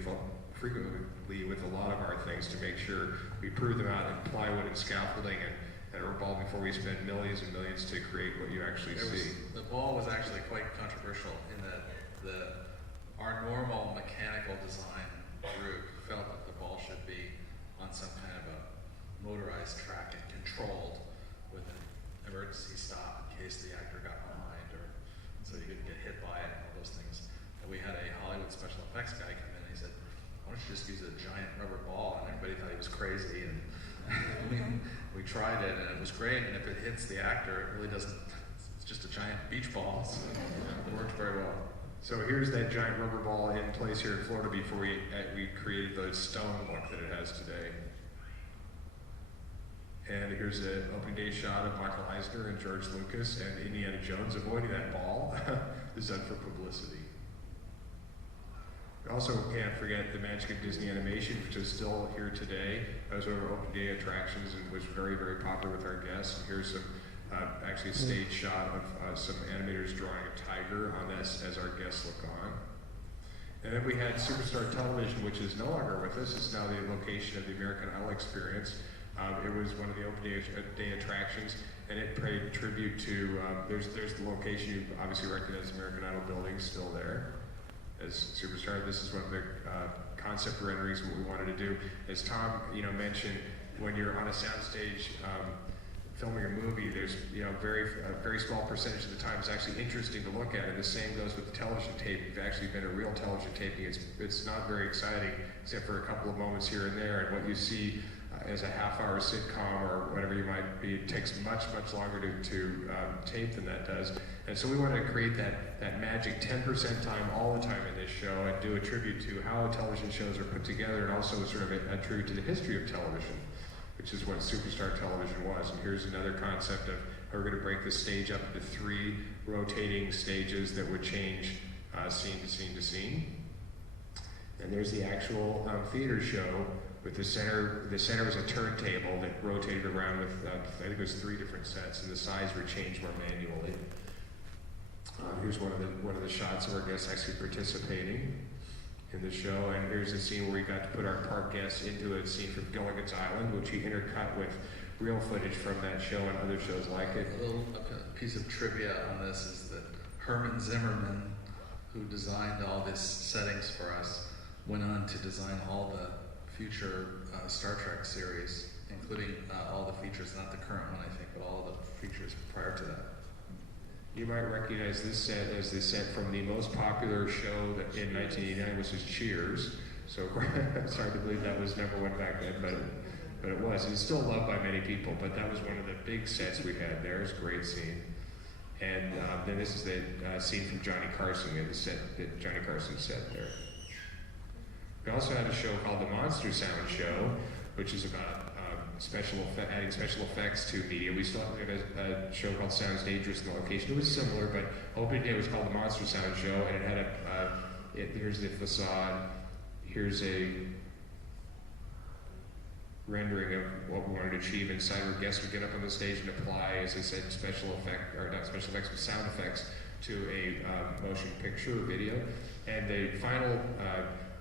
with a lot of our things to make sure we prove them out in plywood and scaffolding and a ball before we spend millions and millions to create what you actually see. The ball was actually quite controversial in that our normal mechanical design group felt that the ball should be on some kind of a motorized track and controlled with an emergency stop in case the actor got behind or so you couldn't get hit by it and all those things. And we had a Hollywood special effects guy come in and he said, why don't you just use a giant rubber ball? And everybody thought he was crazy. And we tried it and it was great. And if it hits the actor, it really doesn't, it's just a giant beach ball. So it worked very well. So here's that giant rubber ball in place here in Florida before we created the stone look that it has today. And here's an opening day shot of Michael Eisner and George Lucas and Indiana Jones avoiding that ball. This is done for publicity. We also can't forget the magic of Disney animation, which is still here today. That was one of our open day attractions and was very, very popular with our guests. And here's some actually a stage shot of some animators drawing a tiger on this as our guests look on. And then we had Superstar Television, which is no longer with us. It's now the location of the American Idol experience. It was one of the open day attractions, and it paid tribute to, there's the location, you obviously recognize the American Idol building still there as Superstar. This is one of the concept renderings of what we wanted to do. As Tom mentioned, when you're on a soundstage filming a movie, there's a very small percentage of the time it's actually interesting to look at, and the same goes with the television tape. If you've actually been a real television taping, it's not very exciting except for a couple of moments here and there, and what you see as a half-hour sitcom or whatever you might be, it takes much, much longer to tape than that does. And so we wanted to create that magic 10% time all the time in this show and do a tribute to how television shows are put together and also sort of a tribute to the history of television, which is what Superstar Television was. And here's another concept of how we're going to break the stage up into 3 rotating stages that would change scene to scene to scene. And there's the actual theater show with the center was a turntable that rotated around with, I think it was 3 different sets, and the sides were changed more manually. Here's one of the shots of our guests actually participating in the show, and here's a scene where we got to put our park guests into a scene from Gilligan's Island, which we intercut with real footage from that show and other shows like it. A little piece of trivia on this is that Herman Zimmerman, who designed all these settings for us, went on to design all the future Star Trek series, including all the features, not the current one I think, but all the features prior to that. You might recognize this set as the set from the most popular show that in 1989, which is Cheers. So it's hard to believe that was number 1 back then, but it was. It's still loved by many people, but that was one of the big sets we had there. It's a great scene. And then this is the scene from Johnny Carson, the set that Johnny Carson set there. We also had a show called The Monster Sound Show, which is about adding special effects to media. We still have a show called Sounds Dangerous in the location. It was similar, but opening day was called The Monster Sound Show, and it had here's the facade, here's a rendering of what we wanted to achieve inside where guests would get up on the stage and apply, as I said, sound effects to a motion picture or video. And the final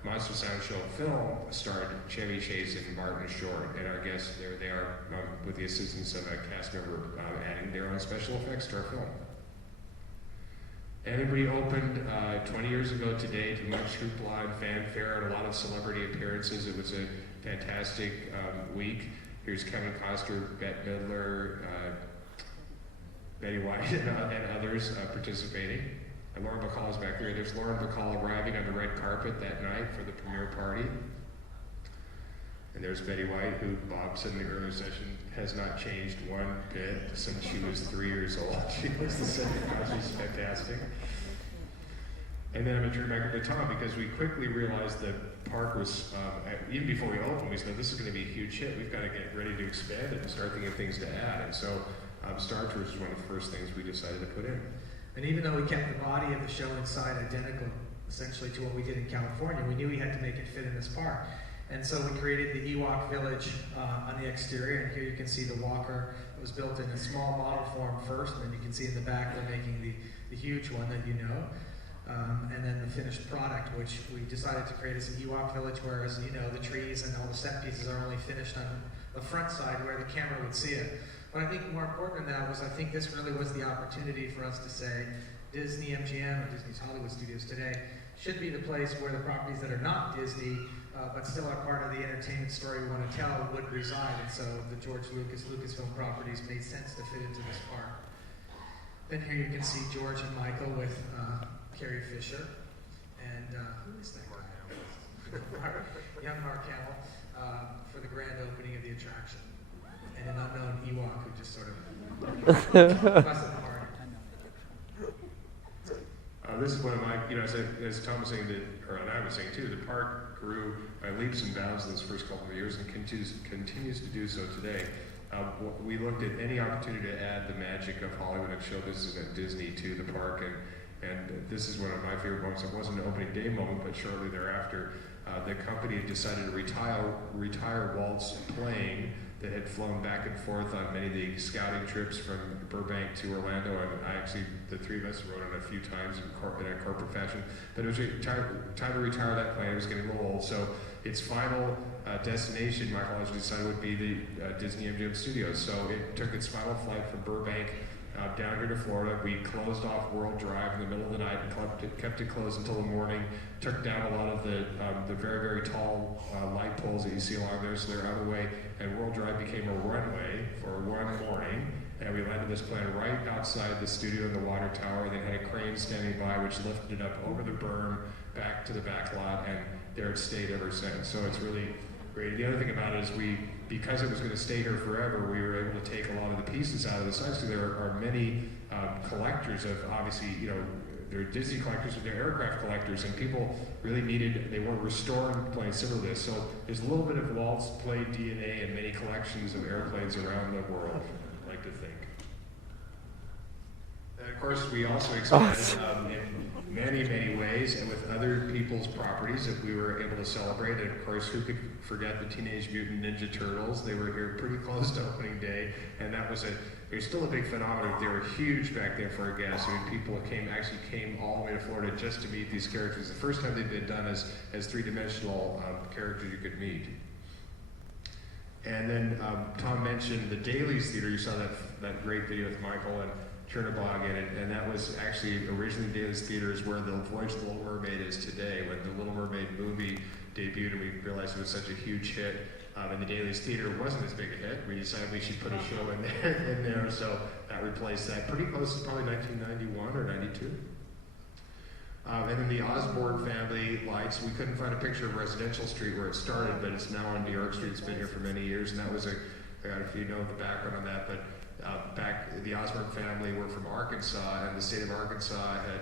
Monster Sound Show film starred Chevy Chase and Martin Short, and our guests, there they are, with the assistance of a cast member, adding their own special effects to our film. And then we opened 20 years ago today to much hoopla and fanfare and a lot of celebrity appearances. It was a fantastic week. Here's Kevin Costner, Bette Midler, Betty White, and others participating. And Lauren Bacall is back there. There's Lauren Bacall arriving on the red carpet that night for the premiere party. And there's Betty White, who Bob said in the earlier session has not changed one bit since she was 3 years old. She looks the same now. She's fantastic. And then I'm going to turn back over to Tom because we quickly realized that park was, even before we opened, we said this is going to be a huge hit. We've got to get ready to expand it and start thinking of things to add. And so Star Tours was one of the first things we decided to put in. And even though we kept the body of the show inside identical, essentially, to what we did in California, we knew we had to make it fit in this park. And so we created the Ewok Village on the exterior, and here you can see the walker. It was built in a small model form first, and then you can see in the back they're making the huge one that you know. And then the finished product, which we decided to create as an Ewok Village, whereas, you know, the trees and all the set pieces are only finished on the front side where the camera would see it. But I think more important than that was I think this really was the opportunity for us to say Disney MGM, or Disney's Hollywood Studios today, should be the place where the properties that are not Disney, but still are part of the entertainment story we want to tell, would reside. And so the George Lucas, Lucasfilm properties made sense to fit into this park. Then here you can see George and Michael with Carrie Fisher, and who is that guy? Young Mark Hamill for the grand opening of the attraction, and an unknown Ewok who just sort of busted the party. This is one of my, you know, as Tom was saying, or I was saying too, the park grew by leaps and bounds in those first couple of years and continues to do so today. We looked at any opportunity to add the magic of Hollywood and show business at Disney to the park, and this is one of my favorite moments. It wasn't an opening day moment, but shortly thereafter, the company decided to retire Walt's plane that had flown back and forth on many of the scouting trips from Burbank to Orlando. And I actually, the three of us rode on it a few times in a corporate fashion. But it was time to retire that plane. It was getting a little old. So its final destination, my college decided, would be the Disney MGM Studios. So it took its final flight from Burbank down here to Florida. We closed off World Drive in the middle of the night and kept it closed until the morning. Took down a lot of the very, very tall light poles that you see along there, so they're out of the way. And World Drive became a runway for one morning. And we landed this plane right outside the studio in the water tower. They had a crane standing by, which lifted it up over the berm, back to the back lot, and there it stayed ever since. So it's really great. The other thing about it is because it was going to stay here forever, we were able to take a lot of the pieces out of the site. So there are many collectors of, obviously, you know, there are Disney collectors and there are aircraft collectors, and people really they were restoring planes similar to this. So there's a little bit of Walt's plane DNA in many collections of airplanes around the world, I like to think. And of course, we also expanded in many, many ways, and with other people's properties that we were able to celebrate. And of course, who could forget the Teenage Mutant Ninja Turtles? They were here pretty close to opening day, and that was there's still a big phenomenon. They were huge back then for our guests. I mean, people actually came all the way to Florida just to meet these characters. The first time they'd been done as three-dimensional characters you could meet. And then Tom mentioned the Dailies Theater. You saw that great video with Michael and Chernobog in it, and that was actually originally Dailies Theater is where the Voyage of the Little Mermaid is today. When the Little Mermaid movie debuted and we realized it was such a huge hit, and the Dailies Theater wasn't as big a hit, we decided we should put a show in there, so that replaced that pretty close to probably 1991 or 92. And then the Osborne family lights, we couldn't find a picture of Residential Street where it started, but it's now on New York Street. It's been here for many years, and that was I don't know if you know the background on that, but back, the Osborne family were from Arkansas, and the state of Arkansas had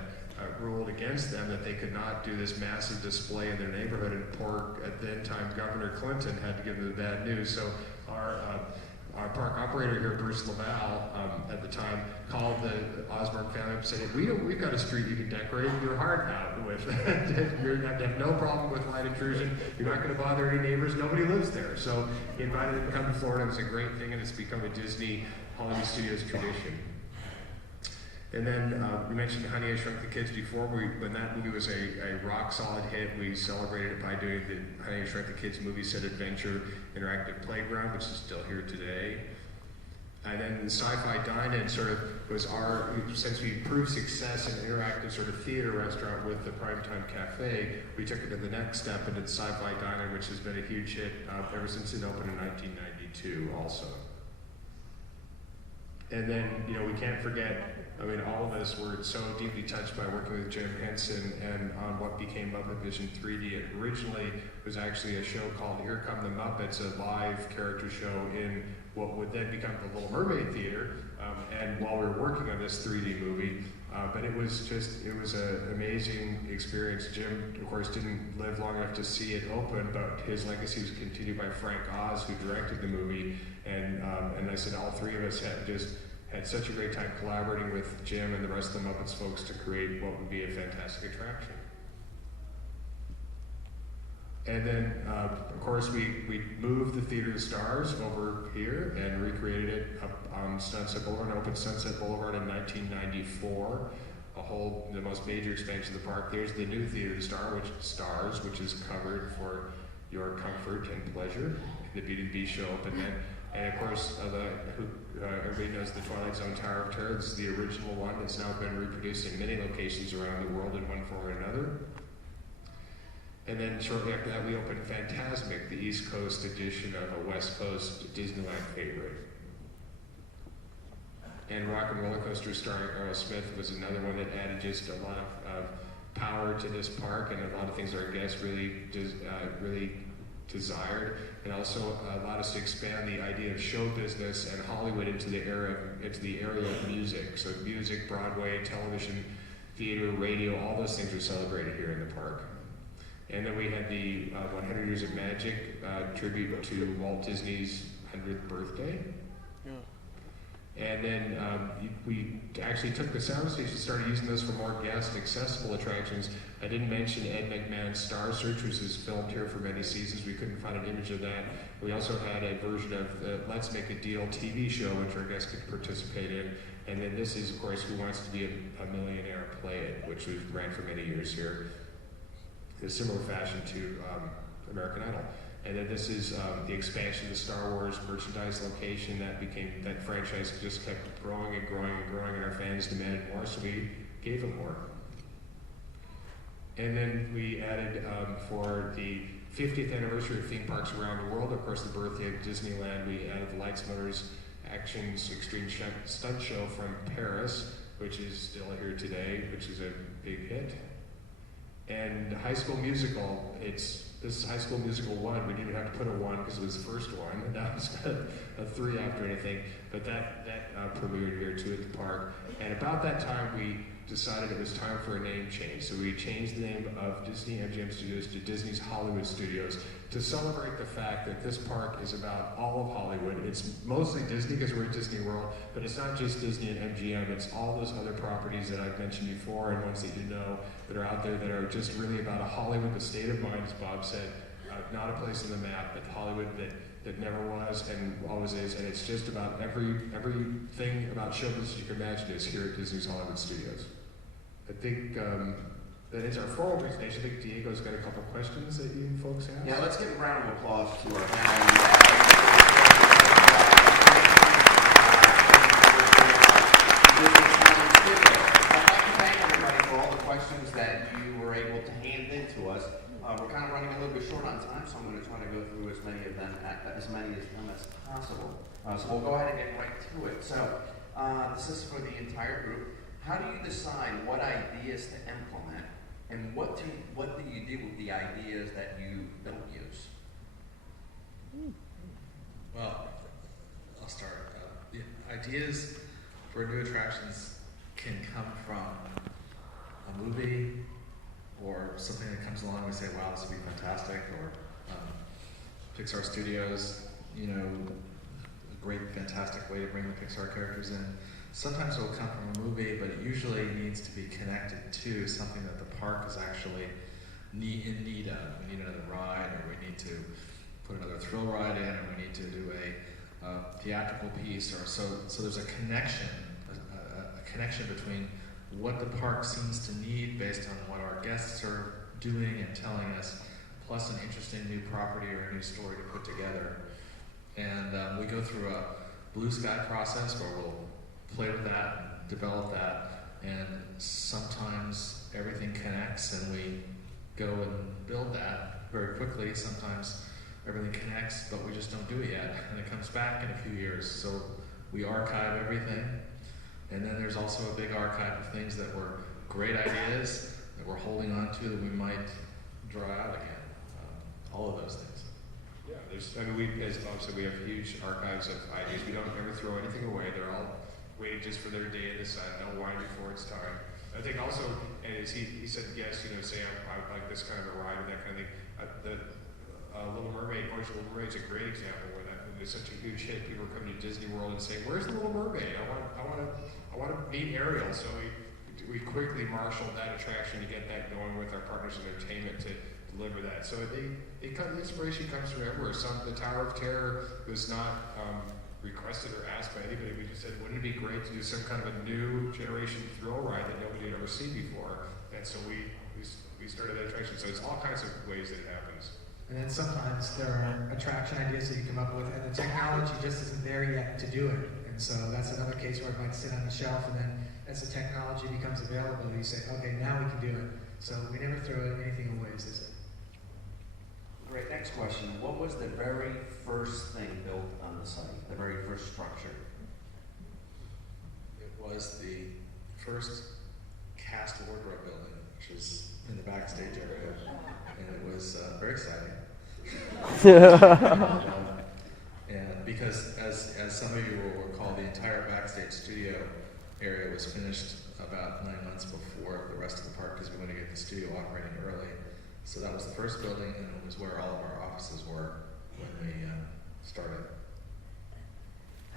ruled against them that they could not do this massive display in their neighborhood, and poor, at then time, Governor Clinton had to give them the bad news. So our park operator here, Bruce LaValle, at the time, called the Osborne family and said, we've got a street you can decorate your heart out with. You're going to have no problem with light intrusion. You're not going to bother any neighbors. Nobody lives there. So he invited them to come to Florida. It was a great thing, and it's become a Disney Hollywood Studios tradition. And then we mentioned Honey, I Shrunk the Kids before. When that movie was a rock-solid hit, we celebrated it by doing the Honey, I Shrunk the Kids movie set adventure interactive playground, which is still here today. And then the Sci-Fi Dine-In sort of was since we proved success in interactive sort of theater restaurant with the Primetime Cafe, we took it to the next step into the Sci-Fi Dine-In, which has been a huge hit ever since it opened in 1992 also. And then, you know, we can't forget, I mean, all of us were so deeply touched by working with Jim Henson and on what became Muppet Vision 3D. It originally was actually a show called Here Come the Muppets, a live character show in what would then become the Little Mermaid Theater. And while we were working on this 3D movie, but it was an amazing experience. Jim, of course, didn't live long enough to see it open, but his legacy was continued by Frank Oz, who directed the movie. And I said all three of us had such a great time collaborating with Jim and the rest of the Muppets folks to create what would be a fantastic attraction. And then, of course, we moved the Theater of the Stars over here and recreated it up on Sunset Boulevard, and opened Sunset Boulevard in 1994. The most major expansion of the park. There's the new Theater of the Stars, which is covered for your comfort and pleasure. The Beauty and the Beast show opened then. And of course, everybody knows the Twilight Zone Tower of Terror. This is the original one that's now been reproduced in many locations around the world in one form or another. And then shortly after that, we opened Fantasmic, the East Coast edition of a West Coast Disneyland favorite. And Rock and Roller Coaster starring Earl Smith was another one that added just a lot of power to this park, and a lot of things our guests really desired, and also allowed us to expand the idea of show business and Hollywood into the area of music. So music, Broadway, television, theater, radio, all those things were celebrated here in the park. And then we had the 100 Years of Magic tribute to Walt Disney's 100th birthday. Yeah. And then we actually took the soundstage and started using those for more guest accessible attractions. I didn't mention Ed McMahon's Star Search, which was filmed here for many seasons. We couldn't find an image of that. We also had a version of the Let's Make a Deal TV show, which our guests could participate in. And then this is, of course, Who Wants to Be a Millionaire? Play It, which we ran for many years here. In a similar fashion to American Idol. And then this is the expansion of the Star Wars merchandise location. That franchise just kept growing and growing and growing, and our fans demanded more, so we gave them more. And then we added for the 50th anniversary of theme parks around the world, of course, the birthday of Disneyland, we added the Lights, Motors, Actions Extreme Stunt Show from Paris, which is still here today, which is a big hit. And High School Musical, this is High School Musical 1. We didn't even have to put a 1 because it was the first one. And now it's got a 3 after anything. But that premiered here too at the park. And about that time, we decided it was time for a name change. So we changed the name of Disney MGM Studios to Disney's Hollywood Studios to celebrate the fact that this park is about all of Hollywood. It's mostly Disney because we're at Disney World, but it's not just Disney and MGM. It's all those other properties that I've mentioned before and ones that you know that are out there that are just really about a Hollywood, the state of mind, as Bob said, not a place on the map, but Hollywood that never was and always is, and it's just about everything about show business you can imagine is here at Disney's Hollywood Studios. I think that is our formal presentation. I think Diego's got a couple questions that you folks have. Yeah, let's give a round of applause to our panel. I'd like to thank everybody for all the questions that you were able to hand in to us. We're kind of running a little bit short on time, so I'm going to try to go through as many of them as possible. So we'll go ahead and get right to it. So this is for the entire group. How do you decide what ideas to implement, and what do you do with the ideas that you don't use? Well, I'll start. The ideas for new attractions can come from a movie or something that comes along and we say, wow, this would be fantastic, or Pixar Studios, a great, fantastic way to bring the Pixar characters in. Sometimes it will come from a movie, but it usually needs to be connected to something that the park is actually in need of. We need another ride, or we need to put another thrill ride in, or we need to do a theatrical piece, or so there's a connection between what the park seems to need based on what our guests are doing and telling us, plus an interesting new property or a new story to put together. And we go through a blue sky process where we'll play with that, develop that, and sometimes everything connects and we go and build that very quickly. Sometimes everything connects, but we just don't do it yet, and it comes back in a few years. So we archive everything, and then there's also a big archive of things that were great ideas that we're holding on to that we might draw out again. all of those things. Yeah, as Bob said, we have huge archives of ideas. We don't ever throw anything away. They're all waiting just for their day in the sun. Don't whine before it's time. I think also, and as he said, yes, say I like this kind of a ride or that kind of thing. The Little Mermaid, Voyage of the Little Mermaid is a great example where that movie was such a huge hit. People were coming to Disney World and saying, "Where's the Little Mermaid? I want to meet Ariel." So we quickly marshaled that attraction to get that going with our partners in entertainment to deliver that. So the inspiration comes from everywhere. The Tower of Terror was not requested or asked by anybody. We just said, wouldn't it be great to do some kind of a new generation thrill ride that nobody had ever seen before? And so we started that attraction. So it's all kinds of ways that it happens. And then sometimes there are attraction ideas that you come up with, and the technology just isn't there yet to do it. And so that's another case where it might sit on the shelf, and then as the technology becomes available, you say, okay, now we can do it. So we never throw anything away, as they say. Great, next question. What was the very first thing built on the site, the very first structure? It was the first cast wardrobe building, which is in the backstage area, and it was very exciting. And because, as some of you will recall, the entire backstage studio area was finished about 9 months before the rest of the park because we wanted to get the studio operating early. So that was the first building, and it was where all of our offices were when we started.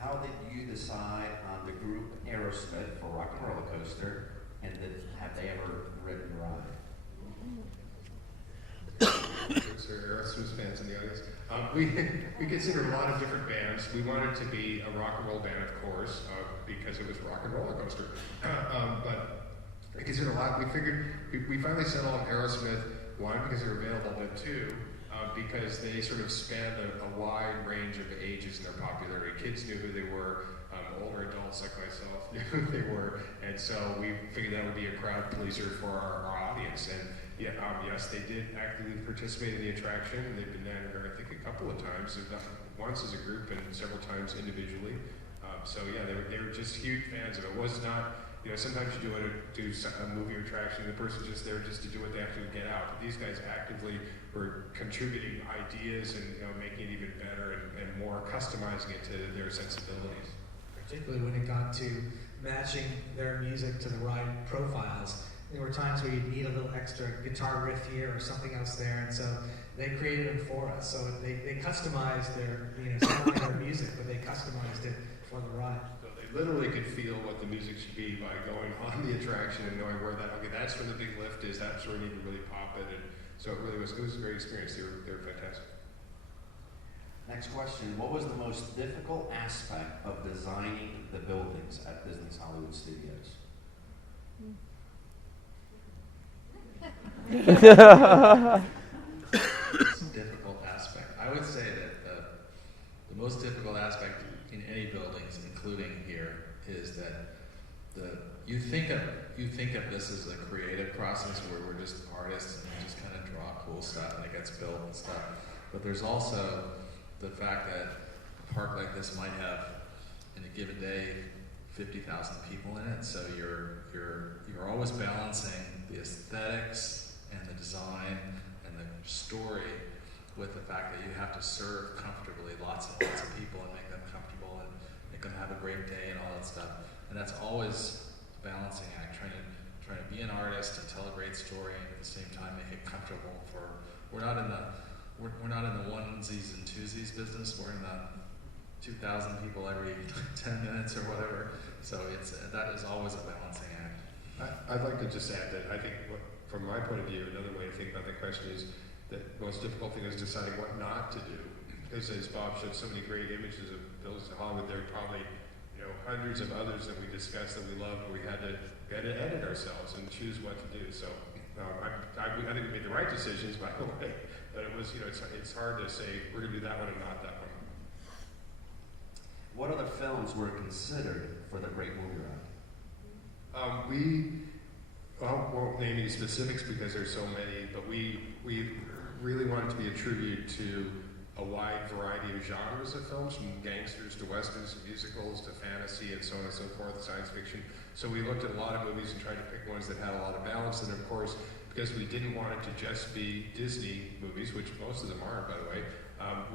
How did you decide on the group Aerosmith for Rock and Roller Coaster, and have they ever ridden the ride? Is there Aerosmith fans in the audience? We considered a lot of different bands. We wanted to be a rock and roll band, of course, because it was Rock and Roller Coaster. But we considered a lot. We figured we finally settled on Aerosmith. One, because they're available, but two, because they sort of spanned a wide range of ages in their popularity. Kids knew who they were, older adults like myself knew who they were, and so we figured that would be a crowd pleaser for our audience. And yes, they did actively participate in the attraction. They've been there, I think, a couple of times, if not once as a group and several times individually. So yeah, they were just huge fans of it. It was not. Sometimes you do want to do a movie or attraction, and the person's just there just to do what they have to get out. But these guys actively were contributing ideas and making it even better and more customizing it to their sensibilities. Particularly when it got to matching their music to the ride profiles. There were times where you'd need a little extra guitar riff here or something else there, and so they created them for us. So they customized their, not only their music, but they customized it for the ride. Literally could feel what the music should be by going on the attraction and knowing where that's where the big lift is, that's where we need to really pop it. And so it was a great experience. They were fantastic. Next question. What was the most difficult aspect of designing the buildings at Disney's Hollywood Studios? Difficult aspect. I would say that the most difficult aspect in any buildings, including here, is that you think of this as a creative process where we're just artists and we just kind of draw cool stuff and it gets built and stuff. But there's also the fact that a park like this might have, in a given day, 50,000 people in it. So you're always balancing the aesthetics and the design and the story with the fact that you have to serve comfortably lots of people and make them comfortable and make them have a great day and all that stuff. And that's always a balancing act, trying to be an artist and tell a great story and at the same time make it comfortable we're not in the onesies and twosies business. We're in the 2,000 people every 10 minutes or whatever. So that is always a balancing act. I'd like to just add that I think from my point of view, another way to think about the question is that the most difficult thing is deciding what not to do. Because as Bob showed so many great images of buildings in Hollywood, there are probably hundreds of others that we discussed that we loved, and we had to edit ourselves and choose what to do. So I think we made the right decisions, by the way. But it was it's hard to say we're going to do that one and not that one. What other films were considered for the Great Movie Ride? We won't name any specifics because there's so many, but we really wanted to be a tribute to a wide variety of genres of films, from gangsters to westerns to musicals to fantasy and so on and so forth, science fiction. So we looked at a lot of movies and tried to pick ones that had a lot of balance, and of course, because we didn't want it to just be Disney movies, which most of them aren't, by the way.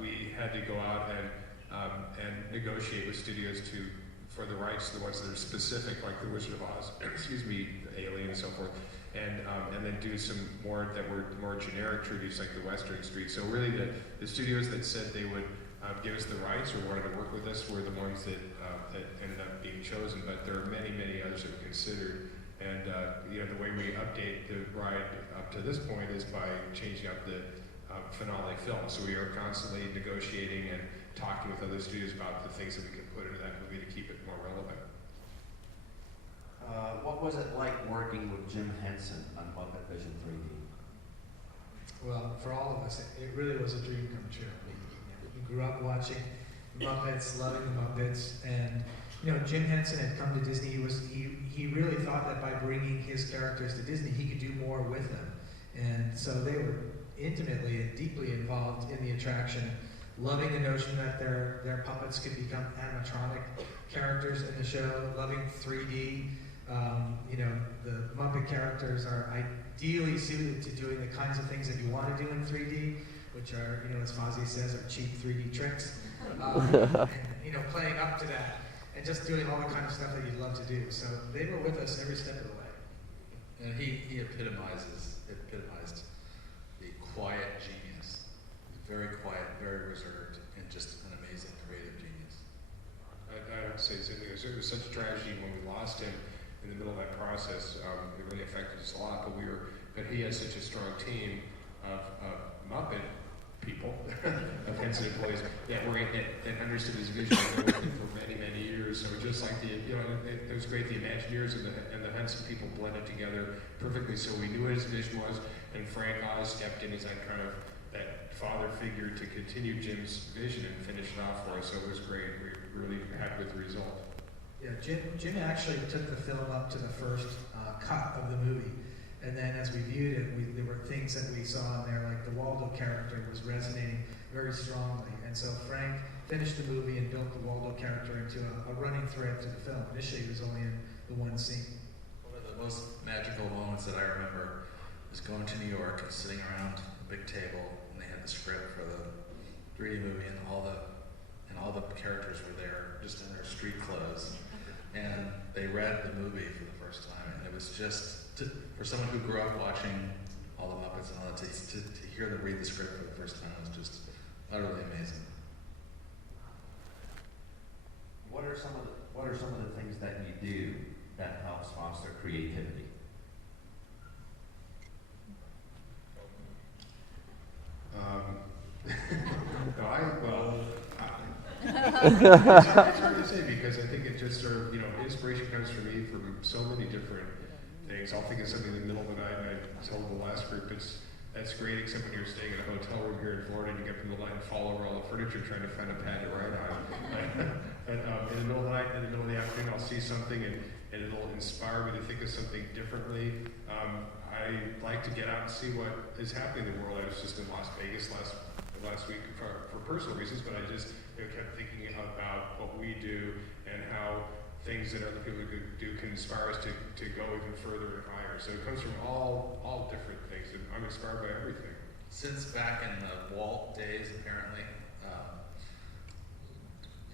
We had to go out and negotiate with studios for the rights to the ones that are specific, like The Wizard of Oz, Alien and so forth, and then do some more that were more generic treaties like the Western Street. So really the studios that said they would give us the rights or wanted to work with us were the ones that ended up being chosen, but there are many, many others that we considered. And the way we update the ride up to this point is by changing up the finale film. So we are constantly negotiating and talking with other studios about the things that we can put into that movie to keep it more relevant. What was it like working with Jim Henson on Muppet Vision 3D? Well, for all of us, it really was a dream come true. We grew up watching Muppets, loving the Muppets, and Jim Henson had come to Disney. He really thought that by bringing his characters to Disney, he could do more with them, and so they were intimately and deeply involved in the attraction, loving the notion that their puppets could become animatronic characters in the show, loving 3D. The Muppet characters are ideally suited to doing the kinds of things that you want to do in 3D, which are, as Fozzie says, are cheap 3D tricks. And, playing up to that and just doing all the kind of stuff that you'd love to do. So they were with us every step of the way. And he epitomized the quiet genius. Very quiet, very reserved, and just an amazing creative genius. I have to say, it was such a tragedy when we lost him in the middle of that process. It really affected us a lot, but he has such a strong team of Muppet people, of Henson employees, that understood his vision and worked with him for many, many years. So just like it was great, the Imagineers and the Henson people blended together perfectly, so we knew what his vision was, and Frank Oz stepped in as that kind of that father figure to continue Jim's vision and finish it off for us. So it was great. We were really happy with the result. Yeah, Jim actually took the film up to the first cut of the movie, and then as we viewed it, there were things that we saw in there, like the Waldo character was resonating very strongly, and so Frank finished the movie and built the Waldo character into a running thread to the film. Initially, it was only in the one scene. One of the most magical moments that I remember was going to New York and sitting around a big table, and they had the script for the 3D movie, and all the characters were there just in their street clothes, and they read the movie for the first time, and it was just for someone who grew up watching all the Muppets and all that, to hear them read the script for the first time was just utterly amazing. What are some of the things that you do that helps foster creativity? It's hard to say, because I think it just sort of, inspiration comes for me from so many different things. I'll think of something in the middle of the night, and I told the last group, that's great, except when you're staying in a hotel room here in Florida and you get up in the night and fall over all the furniture trying to find a pad to write on. And in the middle of the night, in the middle of the afternoon, I'll see something and it'll inspire me to think of something differently. I like to get out and see what is happening in the world. I was just in Las Vegas last week for personal reasons, but I just kept thinking about what we do and how things that other people do can inspire us to go even further and higher. So it comes from all different things, and I'm inspired by everything. Since back in the Walt days, apparently,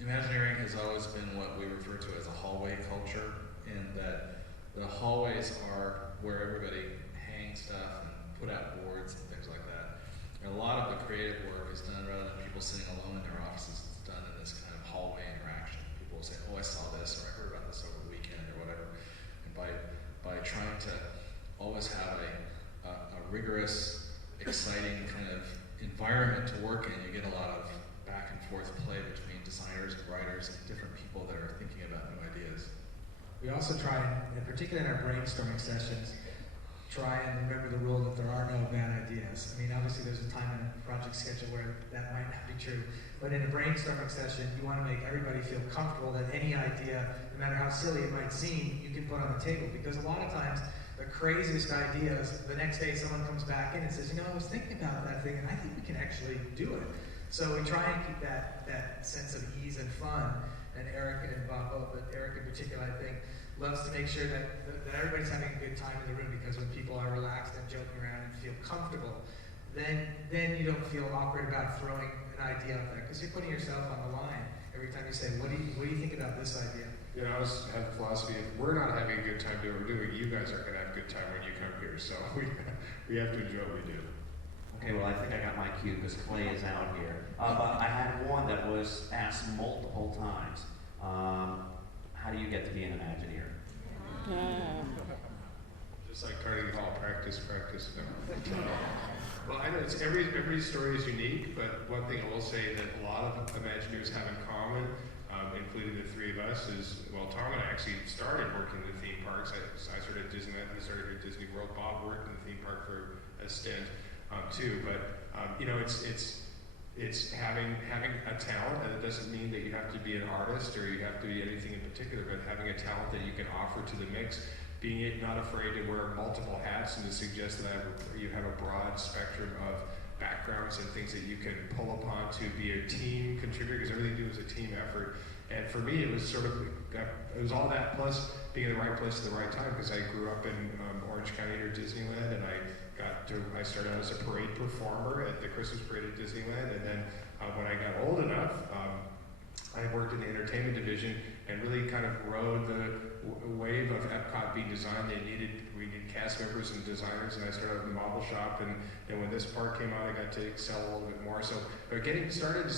Imagineering has always been what we refer to as a hallway culture, in that the hallways are where everybody hangs stuff and put out boards and things like that. And a lot of the creative work is done rather than people sitting alone in their offices. It's done in this kind of hallway interaction. People will say, "Oh, I saw this," or "I heard about this over the weekend," or whatever. And by trying to always have a rigorous, exciting kind of environment to work in, you get a lot of back and forth play between designers and writers and different people that are thinking about new ideas. We also try, and particularly in our brainstorming sessions, try and remember the rule that there are no bad ideas. I mean, obviously there's a time in a project schedule where that might not be true, but in a brainstorming session, you want to make everybody feel comfortable that any idea, no matter how silly it might seem, you can put on the table. Because a lot of times, the craziest ideas, the next day someone comes back in and says, I was thinking about that thing, and I think we can actually do it. So we try and keep that sense of ease and fun, and Eric and Bob both, but Eric in particular, I think, loves to make sure that everybody's having a good time in the room, because when people are relaxed and joking around and feel comfortable, then you don't feel awkward about throwing an idea out there, because you're putting yourself on the line every time you say, what do you think about this idea? You know, I have the philosophy, if we're not having a good time doing what we're doing, you guys aren't going to have a good time when you come here. So we have to enjoy what we do. Okay, well, I think I got my cue because Clay is out here. But I had one that was asked multiple times. How do you get to be an Imagineer? Just like Carnegie Hall, practice. No. Well, I know every story is unique, but one thing I will say that a lot of Imagineers have in common, including the three of us, is, well, Tom and I actually started working in the theme parks. I started at Disneyland, he started at Disney World. Bob worked in the theme park for a stint too, but you know, it's having a talent, and it doesn't mean that you have to be an artist or you have to be anything in particular, but having a talent that you can offer to the mix, being not afraid to wear multiple hats and to suggest that you have a broad spectrum of backgrounds and things that you can pull upon to be a team contributor, because everything you do is a team effort. And for me, it was sort of, it was all that plus being in the right place at the right time, because I grew up in Orange County near Disneyland, and I started out as a parade performer at the Christmas parade at Disneyland, and then when I got old enough, I worked in the entertainment division and really kind of rode the wave of Epcot being designed. We needed cast members and designers, and I started in the model shop, and when this park came out, I got to excel a little bit more. So getting started,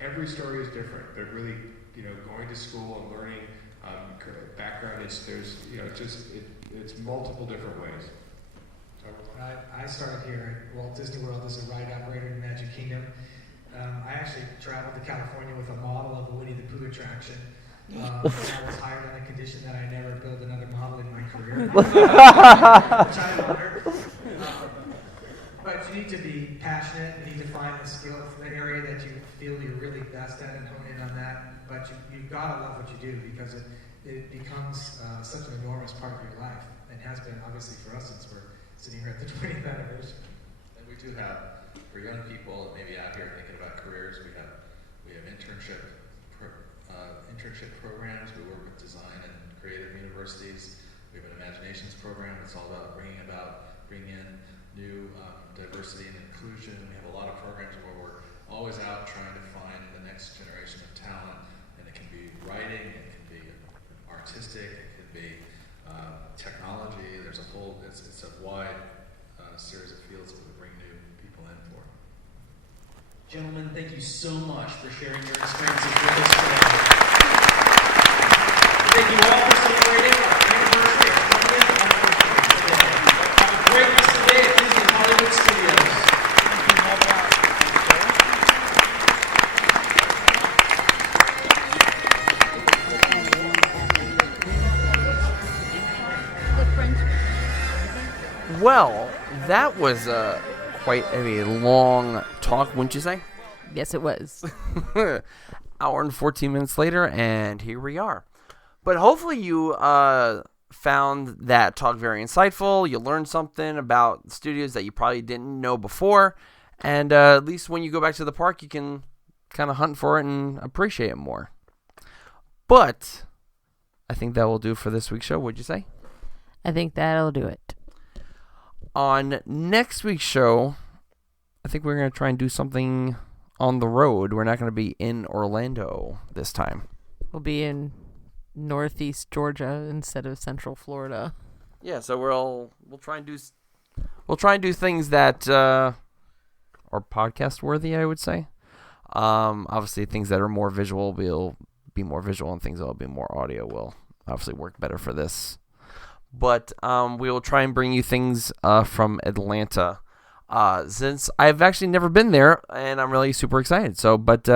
every story is different. They're really, you know, going to school and learning background. It's multiple different ways. I started here at Walt Disney World as a ride operator in Magic Kingdom. I actually traveled to California with a model of a Winnie the Pooh attraction. I was hired on the condition that I never build another model in my career, which I honor. But you need to be passionate. You need to find the skill, the area that you feel you're really best at, and hone in on that. But you've got to love what you do, because it becomes such an enormous part of your life, and has been obviously for us since we're sitting here at the 20th anniversary. And we do have, for young people maybe out here thinking about careers, we have internship programs. We work with design and creative universities. We have an imaginations program. It's all about bringing in new diversity and inclusion. We have a lot of programs where we're always out trying to find the next generation of talent, and it can be writing, it can be artistic, it can be technology. There's a whole, it's a wide series of fields that we bring new people in for. Gentlemen, thank you so much for sharing your experiences with us today. Thank you all for celebrating our anniversary of 20th anniversary today. Have a great rest of the day at Disney Hollywood Studios. Well, that was quite a long talk, wouldn't you say? Yes, it was. Hour and 14 minutes later, and here we are. But hopefully you found that talk very insightful. You learned something about studios that you probably didn't know before. And at least when you go back to the park, you can kind of hunt for it and appreciate it more. But I think that will do for this week's show. What'd you say? I think that'll do it. On next week's show, I think we're going to try and do something on the road. We're not going to be in Orlando this time. We'll be in Northeast Georgia instead of Central Florida. Yeah, so we'll try and do things that are podcast worthy, I would say. Obviously, things that are more visual will be more visual, and things that will be more audio will obviously work better for this. But we will try and bring you things from Atlanta, since I've actually never been there, and I'm really super excited. So, but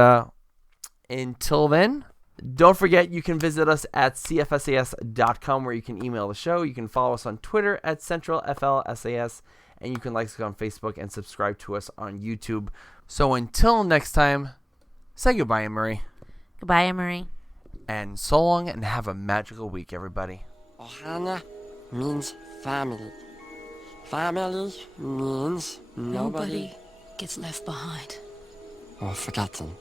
until then, don't forget you can visit us at cfsas.com, where you can email the show. You can follow us on Twitter at CentralFLSAS, and you can like us on Facebook and subscribe to us on YouTube. So until next time, say goodbye, Anne-Marie. Goodbye, Anne-Marie. And so long, and have a magical week, everybody. Ohana means family. Family means nobody gets left behind or forgotten.